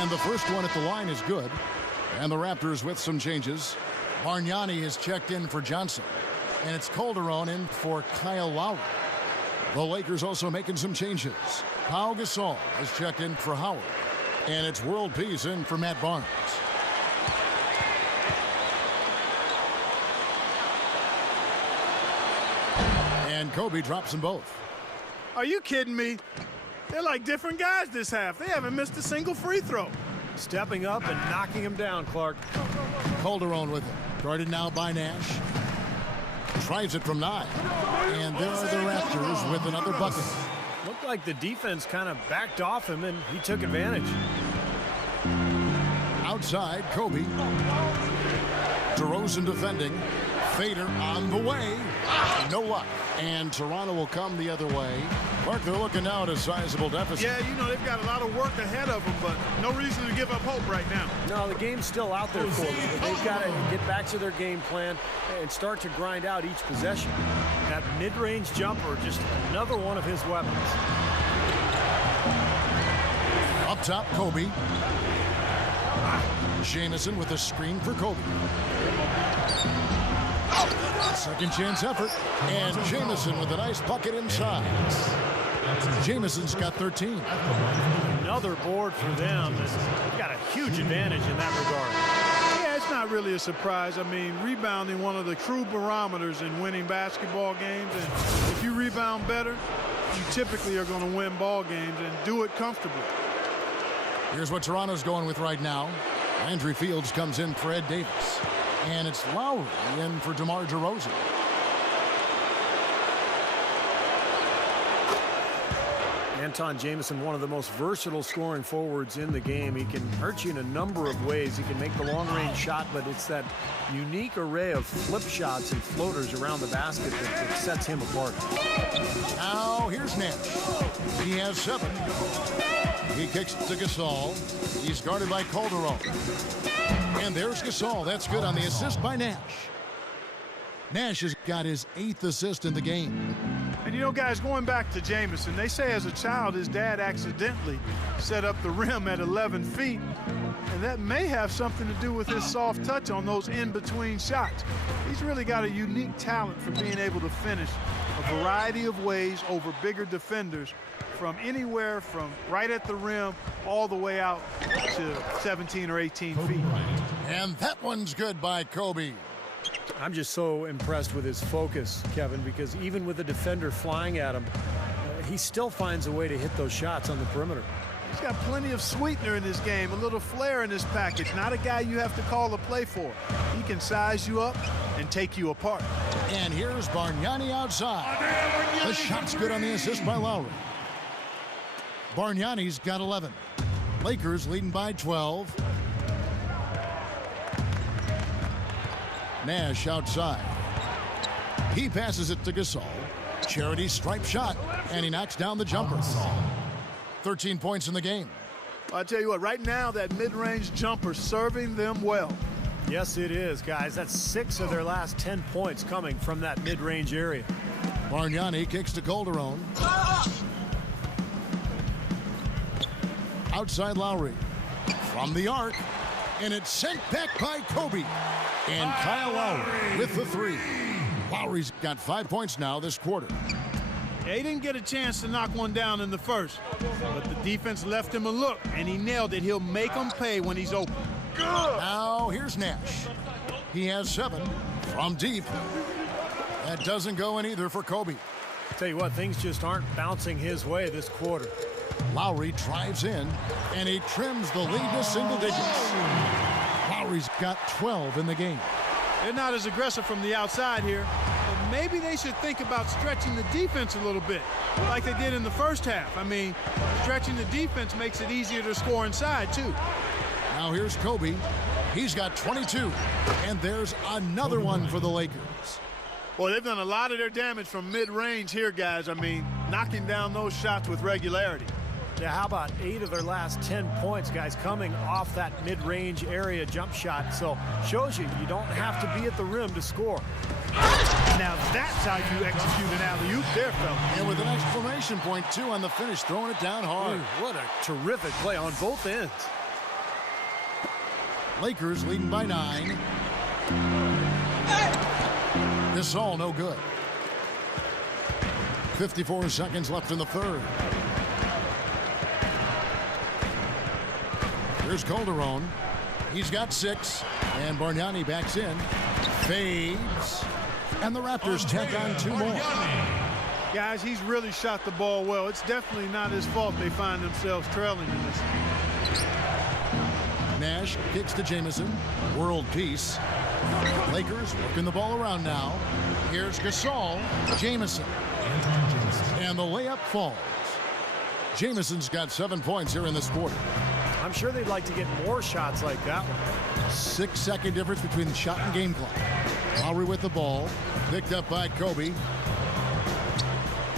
And the first one at the line is good. And the Raptors with some changes. Bargnani is checked in for Johnson. And it's Calderon in for Kyle Lowry. The Lakers also making some changes. Pau Gasol is checked in for Howard. And it's World Peace in for Matt Barnes. And Kobe drops them both. Are you kidding me? They're like different guys this half. They haven't missed a single free throw. Stepping up and knocking him down, Clark. Calderon with it. Guarded now by Nash. Tries it from 9. And there are the Raptors with another bucket. Looked like the defense kind of backed off him, and he took advantage. Outside, Kobe. DeRozan defending. Fader on the way. No luck. And Toronto will come the other way. Mark, they're looking now at a sizable deficit. Yeah, you know, they've got a lot of work ahead of them, but no reason to give up hope right now. No, the game's still out there for them. But they've got to get back to their game plan and start to grind out each possession. That mid-range jumper, just another one of his weapons. Up top, Kobe. Jamison with a screen for Kobe. Second chance effort. And Jamison with a nice bucket inside. Jamison's got 13. another board for them. They've got a huge advantage in that regard. Yeah, it's not really a surprise. I mean, rebounding, one of the true barometers in winning basketball games. And if you rebound better, you typically are going to win ball games and do it comfortably. Here's what Toronto's going with right now. Andrew Fields comes in for Ed Davis. And it's Lowry in for DeMar DeRozan. Anton Jamison, one of the most versatile scoring forwards in the game. He can hurt you in a number of ways. He can make the long-range shot, but it's that unique array of flip shots and floaters around the basket that sets him apart. Now here's Nash. He has 7. He kicks to Gasol. He's guarded by Calderon. And there's Gasol. That's good on the assist by Nash. Nash has got his 8th assist in the game. And you know, guys, going back to Jamison, they say as a child his dad accidentally set up the rim at 11 feet. And that may have something to do with his soft touch on those in-between shots. He's really got a unique talent for being able to finish a variety of ways over bigger defenders, from anywhere from right at the rim all the way out to 17 or 18 feet. And that one's good by Kobe. I'm just so impressed with his focus, Kevin, because even with the defender flying at him, he still finds a way to hit those shots on the perimeter. He's got plenty of sweetener in this game, a little flair in his package. Not a guy you have to call a play for. He can size you up and take you apart. And here's Bargnani outside. The shot's good on the assist by Lowry. Bargnani's got 11. Lakers leading by 12. Nash outside. He passes it to Gasol. Charity stripe shot, and he knocks down the jumper. 13 points in the game. I'll tell you what, right now that mid-range jumper serving them well. Yes, it is, guys. That's 6 of their last 10 points coming from that mid-range area. Bargnani kicks to Calderon. Outside Lowry. From the arc. And it's sent back by Kobe. And Kyle Lowry with the 3. Lowry's got 5 points now this quarter. Yeah, he didn't get a chance to knock one down in the first, but the defense left him a look, and he nailed it. He'll make them pay when he's open. Now here's Nash. He has 7 from deep. That doesn't go in either for Kobe. Tell you what, things just aren't bouncing his way this quarter. Lowry drives in, and he trims the lead to single digits. Lowry's got 12 in the game. They're not as aggressive from the outside here, but maybe they should think about stretching the defense a little bit, like they did in the first half. I mean, stretching the defense makes it easier to score inside, too. Now here's Kobe. He's got 22, and there's another one for the Lakers. Well, they've done a lot of their damage from mid-range here, guys. I mean, knocking down those shots with regularity. Yeah, how about 8 of their last 10 points, guys, coming off that mid-range area jump shot. So shows you don't have to be at the rim to score. Now that's how you execute an alley-oop there, fella. And with an exclamation point, too, on the finish, throwing it down hard. What a terrific play on both ends. Lakers leading by 9. This is all no good. 54 seconds left in the third. Here's Calderon. He's got 6. And Bargnani backs in. Fades. And the Raptors tack on 2 more. Guys, he's really shot the ball well. It's definitely not his fault they find themselves trailing in this. Nash kicks to Jamison. World peace. Lakers working the ball around now. Here's Gasol. Jamison. And the layup falls. Jamison's got 7 points here in this quarter. I'm sure they'd like to get more shots like that one. 6-second difference between the shot and game clock. Lowry with the ball. Picked up by Kobe.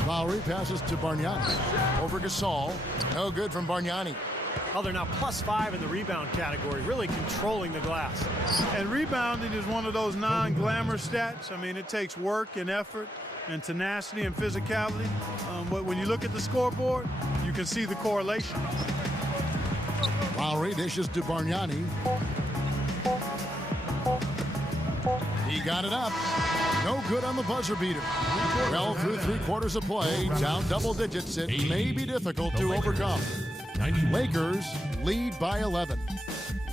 Lowry passes to Bargnani. Over Gasol. No good from Bargnani. Oh, they're now +5 in the rebound category, really controlling the glass. And rebounding is one of those non-glamour stats. I mean, it takes work and effort and tenacity and physicality. But when you look at the scoreboard, you can see the correlation. Lowry dishes to Bargnani. He got it up. No good on the buzzer beater. Well, through 3 quarters of play, down double digits, it may be difficult to overcome. Lakers lead by 11.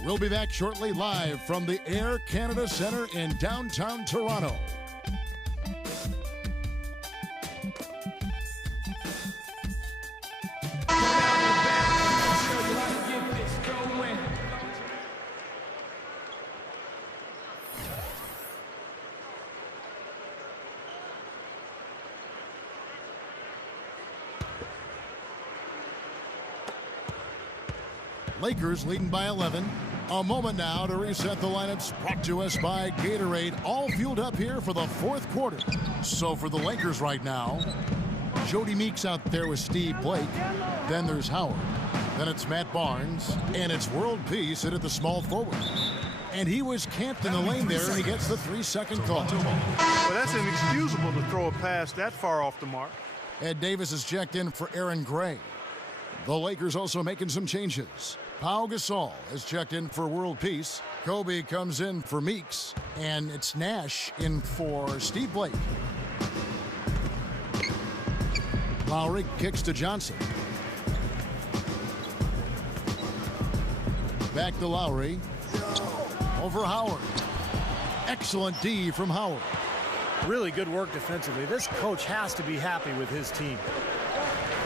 We'll be back shortly live from the Air Canada Centre in downtown Toronto. Lakers leading by 11. A moment now to reset the lineups, brought to us by Gatorade, all fueled up here for the fourth quarter. So for the Lakers right now, Jody Meeks out there with Steve Blake. Then there's Howard. Then it's Matt Barnes. And it's World Peace at the small forward. And he was camped in the lane there, and he gets the 3-second call. Well, that's inexcusable to throw a pass that far off the mark. Ed Davis is checked in for Aaron Gray. The Lakers also making some changes. Pau Gasol is checked in for World Peace. Kobe comes in for Meeks. And it's Nash in for Steve Blake. Lowry kicks to Johnson. Back to Lowry. Over Howard. Excellent D from Howard. Really good work defensively. This coach has to be happy with his team.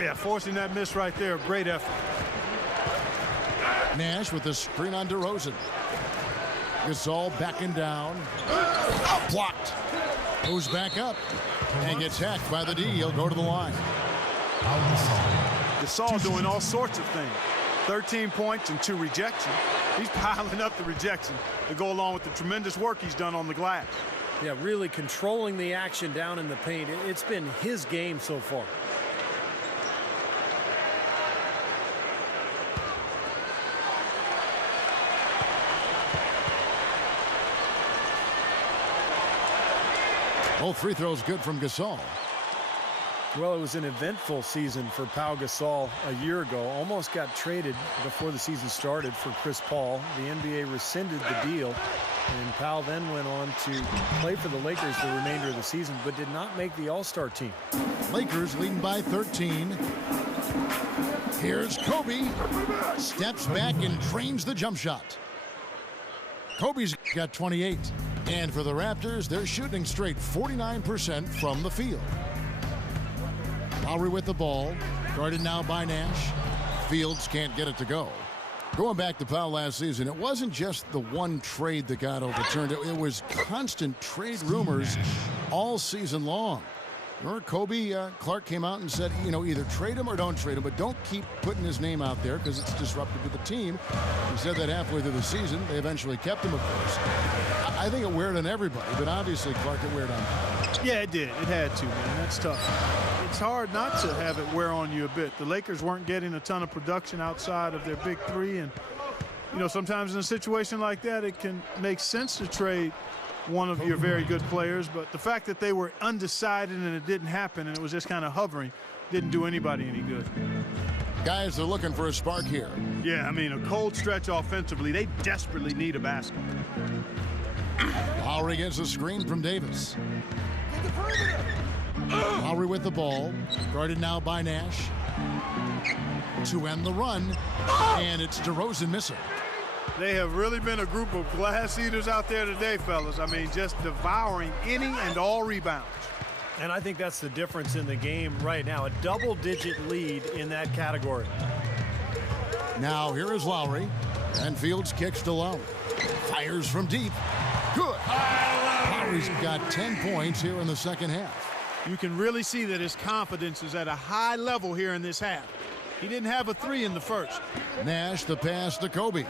Yeah, forcing that miss right there, great effort. Nash with the screen on DeRozan. Gasol backing down. Blocked. Goes back up and gets hacked by the D. He'll go to the line. Gasol doing all sorts of things. 13 points and 2 rejections. He's piling up the rejection to go along with the tremendous work he's done on the glass. Yeah, really controlling the action down in the paint. It's been his game so far. Both free throws good from Gasol. Well, it was an eventful season for Pau Gasol a year ago. Almost got traded before the season started for Chris Paul. The NBA rescinded the deal, and Pau then went on to play for the Lakers the remainder of the season, but did not make the All-Star team. Lakers leading by 13. Here's Kobe. Steps back and drains the jump shot. Kobe's got 28. And for the Raptors, they're shooting straight 49% from the field. Lowry with the ball. Guarded now by Nash. Fields can't get it to go. Going back to Powell last season, it wasn't just the one trade that got overturned. It was constant trade rumors all season long. Remember Kobe Clark came out and said, you know, either trade him or don't trade him, but don't keep putting his name out there because it's disruptive to the team. He said that halfway through the season. They eventually kept him, of course. I think it weird on everybody, but obviously Clark it weird on him. Yeah, it did. It had to, man. That's tough. It's hard not to have it wear on you a bit. The Lakers weren't getting a ton of production outside of their big three, and you know, sometimes in a situation like that, it can make sense to trade one of your very good players, but the fact that they were undecided and it didn't happen and it was just kind of hovering didn't do anybody any good. Guys are looking for a spark here. Yeah, I mean, a cold stretch offensively. They desperately need a basket. Lowry gets a screen from Davis. Lowry with the ball. Guarded now by Nash. To end the run. And it's DeRozan missing. They have really been a group of glass eaters out there today, fellas. I mean, just devouring any and all rebounds. And I think that's the difference in the game right now. A double-digit lead in that category. Now here is Lowry. And Fields kicks to Lowry. Fires from deep. Good. Lowry's got 10 points here in the second half. You can really see that his confidence is at a high level here in this half. He didn't have a three in the first. Nash the pass to Kobe.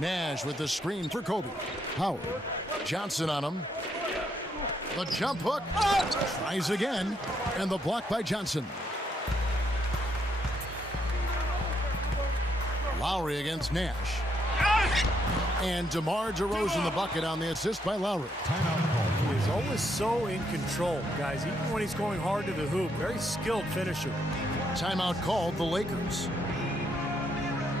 Nash with the screen for Kobe. Howard. Johnson on him. The jump hook. Tries again. And the block by Johnson. Lowry against Nash. And DeMar DeRozan the bucket on the assist by Lowry. He is always so in control, guys, even when he's going hard to the hoop. Very skilled finisher. Timeout called the Lakers.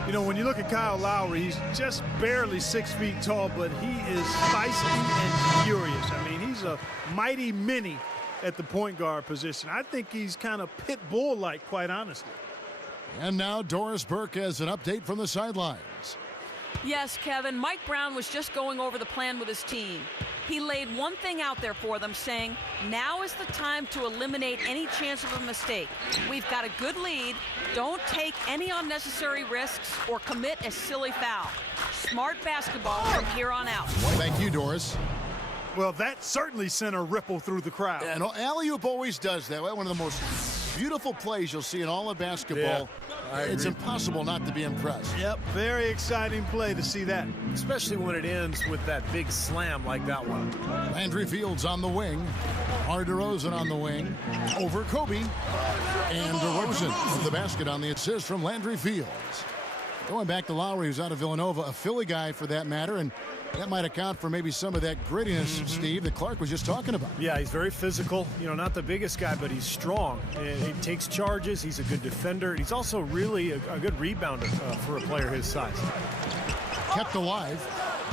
You know, when you look at Kyle Lowry, he's just barely 6 feet tall, but he is feisty and furious. I mean, he's a mighty mini at the point guard position. I think he's kind of pit bull-like, quite honestly. And now Doris Burke has an update from the sidelines. Yes, Kevin, Mike Brown was just going over the plan with his team. He laid one thing out there for them, saying, now is the time to eliminate any chance of a mistake. We've got a good lead. Don't take any unnecessary risks or commit a silly foul. Smart basketball from here on out. Thank you, Doris. Well, that certainly sent a ripple through the crowd. And alley-oop always does that. One of the most beautiful plays you'll see in all of basketball. Yeah, it's impossible not to be impressed. Yep, very exciting play to see that. Especially when it ends with that big slam like that one. Landry Fields on the wing. DeRozan on the wing. Over Kobe. And DeRozan with the basket on the assist from Landry Fields. Going back to Lowry, who's out of Villanova, a Philly guy for that matter, and that might account for maybe some of that grittiness, Steve, that Clark was just talking about. Yeah, he's very physical. Not the biggest guy, but he's strong. He takes charges. He's a good defender. He's also really a good rebounder for a player his size. Kept alive.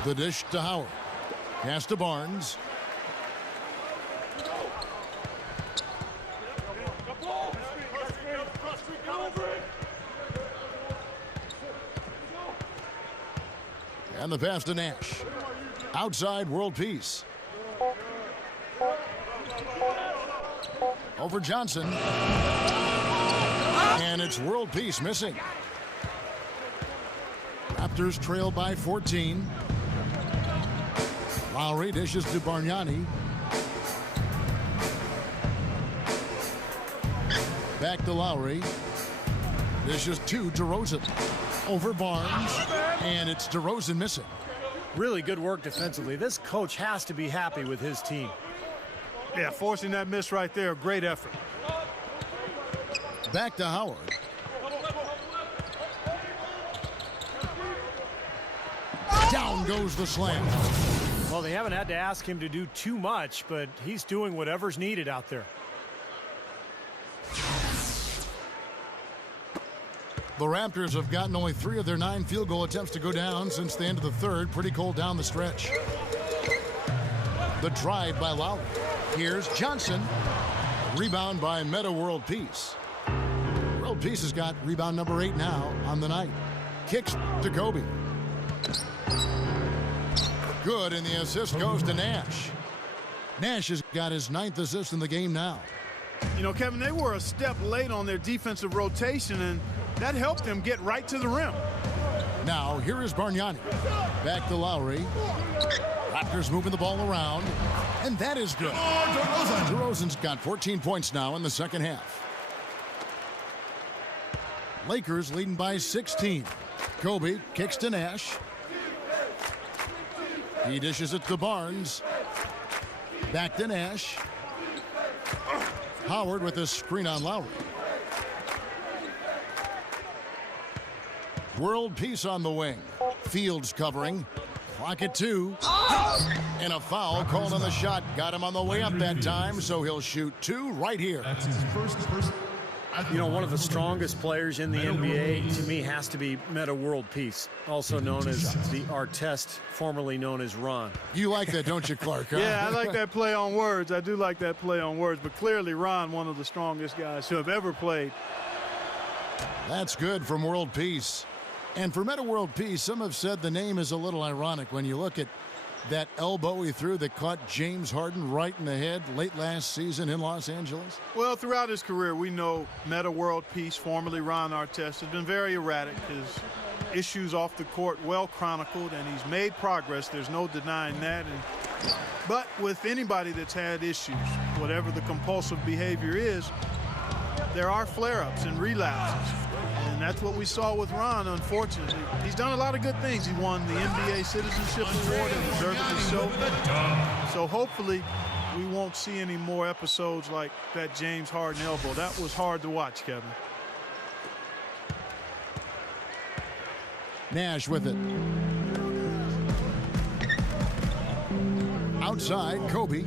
The dish to Howard. Pass to Barnes. And the pass to Nash. Outside, world peace. Over Johnson. And it's world peace missing. Raptors trail by 14. Lowry dishes to Bargnani. Back to Lowry. Dishes to DeRozan. Over Barnes. And it's DeRozan missing. Really good work defensively. This coach has to be happy with his team. Yeah, forcing that miss right there, great effort. Back to Howard. Down goes the slam. Well, they haven't had to ask him to do too much, but he's doing whatever's needed out there. The Raptors have gotten only 3 of their 9 field goal attempts to go down since the end of the third. Pretty cold down the stretch. The drive by Lowry. Here's Johnson. Rebound by Meta World Peace. World Peace has got rebound number 8 now on the night. Kicks to Kobe. Good, and the assist goes to Nash. Nash has got his 9th assist in the game now. Kevin, they were a step late on their defensive rotation, and that helped them get right to the rim. Now, here is Bargnani. Back to Lowry. Raptors moving the ball around. And that is good. DeRozan's got 14 points now in the second half. Lakers leading by 16. Kobe kicks to Nash. He dishes it to Barnes. Back to Nash. Howard with a screen on Lowry. World peace on the wing. Fields covering. Clock at 2. And a foul called on the shot. Got him on the way up that time, so he'll shoot 2 right here. That's his first. One of the strongest players in the NBA, to me, has to be Meta World Peace, also known as the Artest, formerly known as Ron. You like that, don't you, Clark? Huh? Yeah, I like that play on words. I do like that play on words. But clearly, Ron, one of the strongest guys who have ever played. That's good from World Peace. And for Meta World Peace, some have said the name is a little ironic when you look at that elbow he threw that caught James Harden right in the head late last season in Los Angeles. Well, throughout his career, we know Meta World Peace, formerly Ron Artest, has been very erratic. His issues off the court well chronicled, and he's made progress. There's no denying that. But with anybody that's had issues, whatever the compulsive behavior is, there are flare-ups and relapses. And that's what we saw with Ron, unfortunately. He's done a lot of good things. He won the NBA Citizenship Award, and deservedly so. So hopefully we won't see any more episodes like that James Harden elbow. That was hard to watch, Kevin. Nash with it. Outside, Kobe.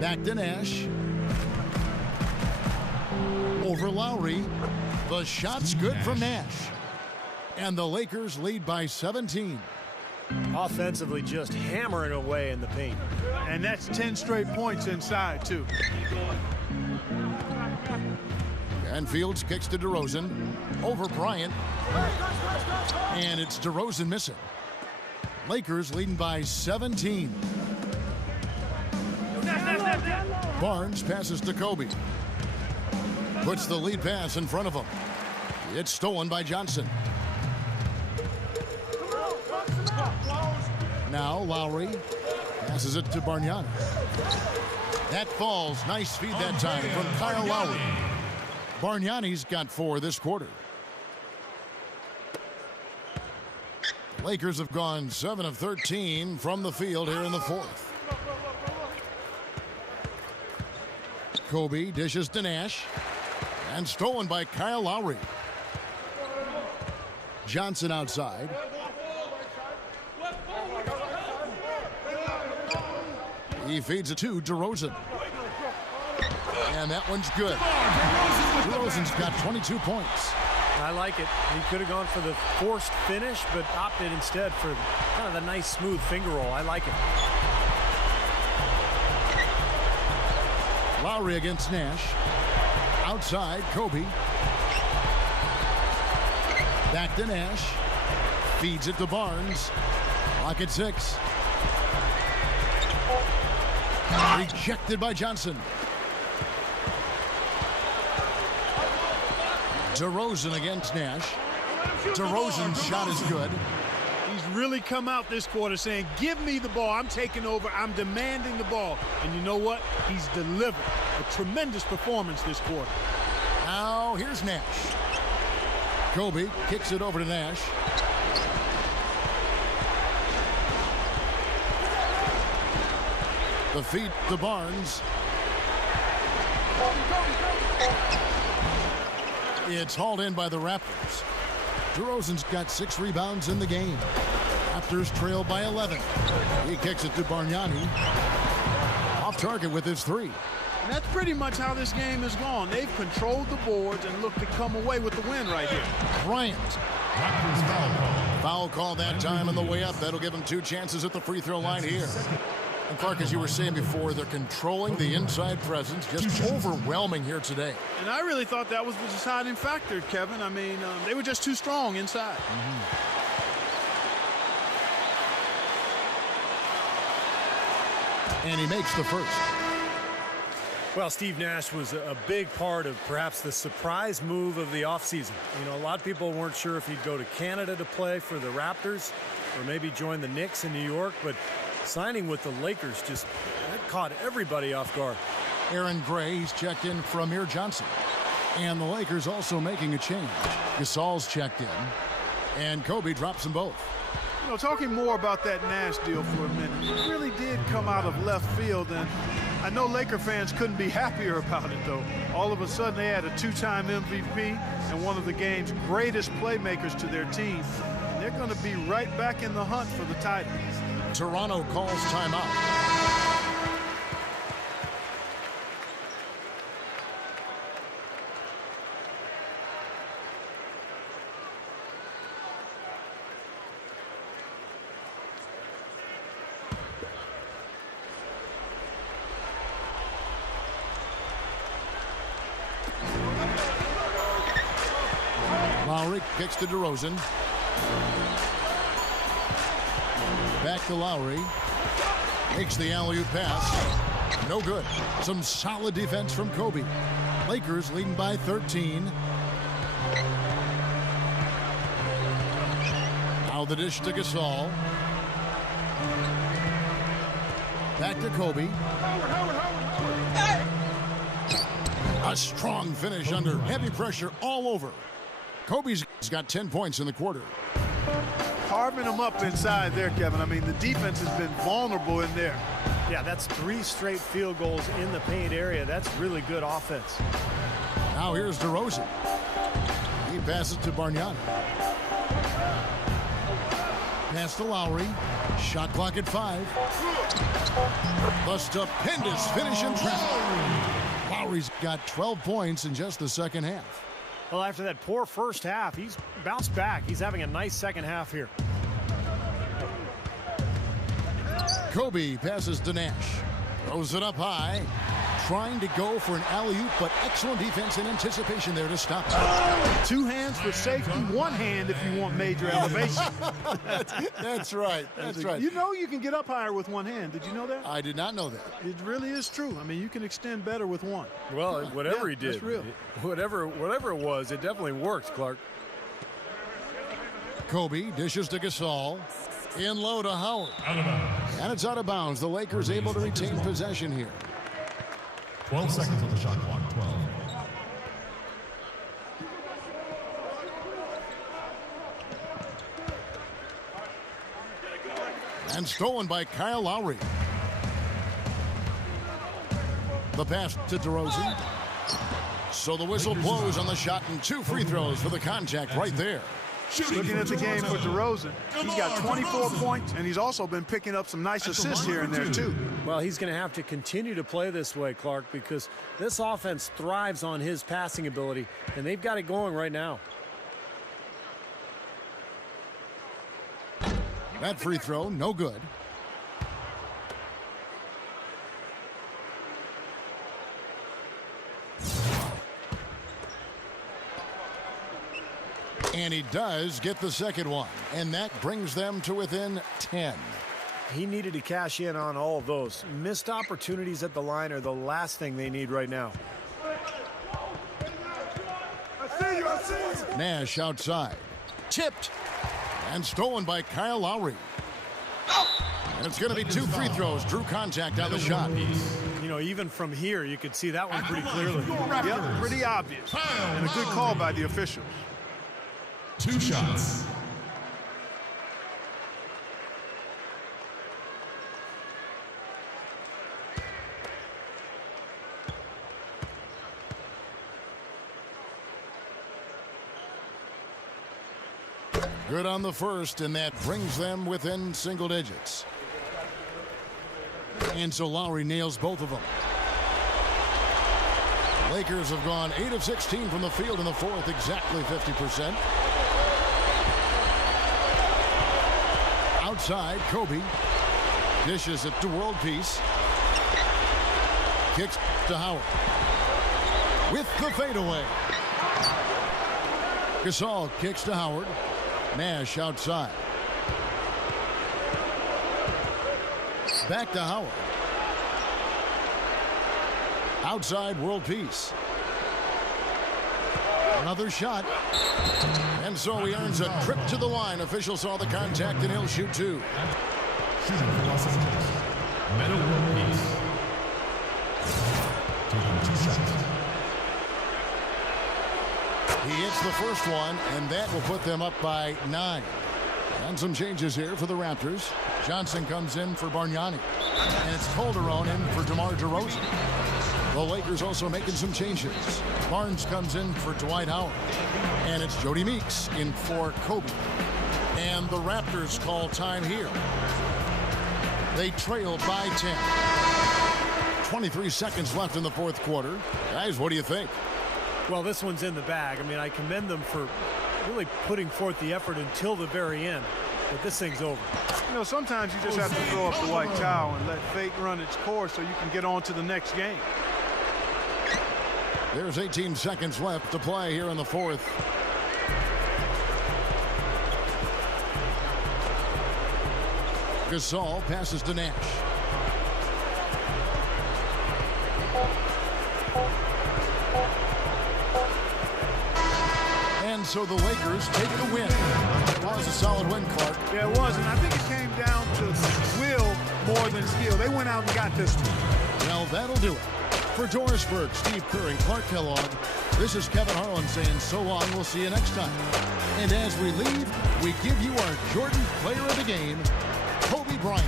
Back to Nash. Over Lowry. The shot's good from Nash. And the Lakers lead by 17. Offensively, just hammering away in the paint. And that's 10 straight points inside, too. And Fields kicks to DeRozan. Over Bryant. And it's DeRozan missing. Lakers leading by 17. Barnes passes to Kobe. Puts the lead pass in front of him. It's stolen by Johnson. Now Lowry passes it to Bargnani. That falls. Nice feed that time from Kyle Lowry. Bargnani's got 4 this quarter. Lakers have gone 7 of 13 from the field here in the fourth. Kobe dishes to Nash. And stolen by Kyle Lowry. Johnson outside. He feeds it to DeRozan. And that one's good. DeRozan's got 22 points. I like it. He could have gone for the forced finish, but opted instead for kind of the nice, smooth finger roll. I like it. Lowry against Nash. Outside, Kobe. Back to Nash. Feeds it to Barnes. Lock at 6. Rejected by Johnson. DeRozan against Nash. DeRozan's shot is good. He's really come out this quarter saying, give me the ball. I'm taking over. I'm demanding the ball. And you know what? He's delivered. A tremendous performance this quarter. Now here's Nash. Kobe kicks it over to Nash. The feed to Barnes. It's hauled in by the Raptors. DeRozan's got 6 rebounds in the game. Raptors trail by 11. He kicks it to Bargnani. Off target with his 3. And that's pretty much how this game has gone. They've controlled the boards and looked to come away with the win right here. Bryant. Raptors foul call. Foul call that time on the way up. That'll give him 2 chances at the free throw line here. And Clark, as you were saying before, they're controlling the inside presence, just overwhelming here today. And I really thought that was the deciding factor, Kevin. I mean, they were just too strong inside. And he makes the first. Well, Steve Nash was a big part of perhaps the surprise move of the offseason. You know, a lot of people weren't sure if he'd go to Canada to play for the Raptors or maybe join the Knicks in New York, but signing with the Lakers just that caught everybody off guard. Aaron Gray, he's checked in from Amir Johnson. And the Lakers also making a change. Gasol's checked in. And Kobe drops them both. You know, talking more about that Nash deal for a minute, it really did come out of left field, and I know Laker fans couldn't be happier about it, though. All of a sudden, they had a 2-time MVP and one of the game's greatest playmakers to their team. And they're going to be right back in the hunt for the title. Toronto calls timeout. Lowry kicks to DeRozan. Back to Lowry. Makes the alley-oop pass. No good. Some solid defense from Kobe. Lakers leading by 13. Now the dish to Gasol. Back to Kobe. A strong finish under heavy pressure all over. Kobe's got 10 points in the quarter. Carving them up inside there, Kevin. I mean, the defense has been vulnerable in there. Yeah, that's 3 straight field goals in the paint area. That's really good offense. Now here's DeRozan. He passes to Bargnani. Pass to Lowry. Shot clock at 5. The stupendous finish in traffic. Lowry's got 12 points in just the second half. Well, after that poor first half, he's bounced back. He's having a nice second half here. Kobe passes to Nash. Throws it up high. Trying to go for an alley-oop, but excellent defense and anticipation there to stop it. 2 hands for safety, 1 hand if you want major elevation. That's right. That's right. You know you can get up higher with 1 hand. Did you know that? I did not know that. It really is true. I mean, you can extend better with 1. Well, whatever he did, that's real. Whatever it was, it definitely worked, Clark. Kobe dishes to Gasol. In low to Howard. And it's out of bounds. The Lakers able to retain possession here. 12 seconds on the shot clock. 12. And stolen by Kyle Lowry. The pass to DeRozan. So the whistle blows on the shot and 2 free throws for the contact right there. Looking at the game for DeRozan, he's got 24 points, and he's also been picking up some nice assists here and there, too. Well, he's going to have to continue to play this way, Clark, because this offense thrives on his passing ability, and they've got it going right now. That free throw, no good. And he does get the second one, and that brings them to within 10. He needed to cash in on all of those. Missed opportunities at the line are the last thing they need right now. I see you. Nash outside. Tipped. And stolen by Kyle Lowry. And it's going to be 2 free throws. Drew contact on the shot. You know, even from here, you could see that one pretty clearly. Yep, pretty obvious. And a good call by the officials. 2 shots. Good on the first, and that brings them within single digits. And so Lowry nails both of them. Lakers have gone 8 of 16 from the field in the fourth, exactly 50%. Outside, Kobe dishes it to World Peace. Kicks to Howard. With the fadeaway. Gasol kicks to Howard. Nash outside. Back to Howard. Outside, World Peace. Another shot. And so he earns a trip to the line. Official saw the contact, and he'll shoot 2. Shooting for Los Angeles. Meta World Peace. Taking 2 shots. He hits the first one, and that will put them up by 9. And some changes here for the Raptors. Johnson comes in for Bargnani. And it's Calderon in for DeMar DeRozan. The Lakers also making some changes. Barnes comes in for Dwight Howard. And it's Jody Meeks in for Kobe. And the Raptors call time here. They trail by 10. 23 seconds left in the fourth quarter. Guys, what do you think? Well, this one's in the bag. I mean, I commend them for really putting forth the effort until the very end. But this thing's over. You know, sometimes you just have to throw up the white towel and let fate run its course so you can get on to the next game. There's 18 seconds left to play here in the fourth. Gasol passes to Nash. And so the Lakers take the win. It was a solid win, Clark. Yeah, it was, and I think it came down to will more than skill. They went out and got this one. Well, that'll do it. For Doris Burke, Steve Kerr, and Clark Kellogg, this is Kevin Harlan saying so long. We'll see you next time. And as we leave, we give you our Jordan Player of the Game, Kobe Bryant.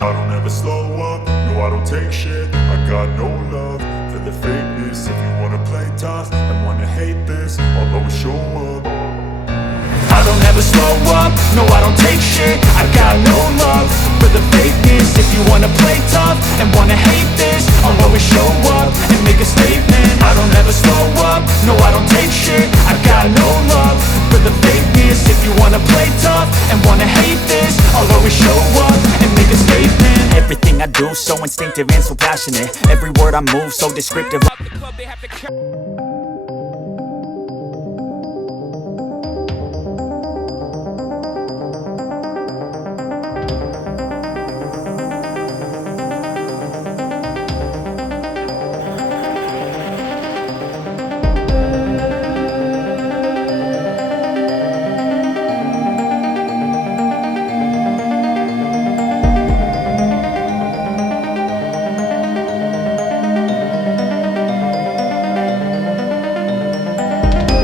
I don't ever slow up, no I don't take shit. I got no love for the fakeness. If you wanna play tough and wanna hate this, I'll always show up. I don't ever slow up, no I don't take shit. I got no love for the fakeness. If you wanna play tough and wanna hate this, I'll always show up and make a statement. I don't ever slow up, no I don't take shit. I got distinctive and so passionate. Every word I move so descriptive. The club, they have to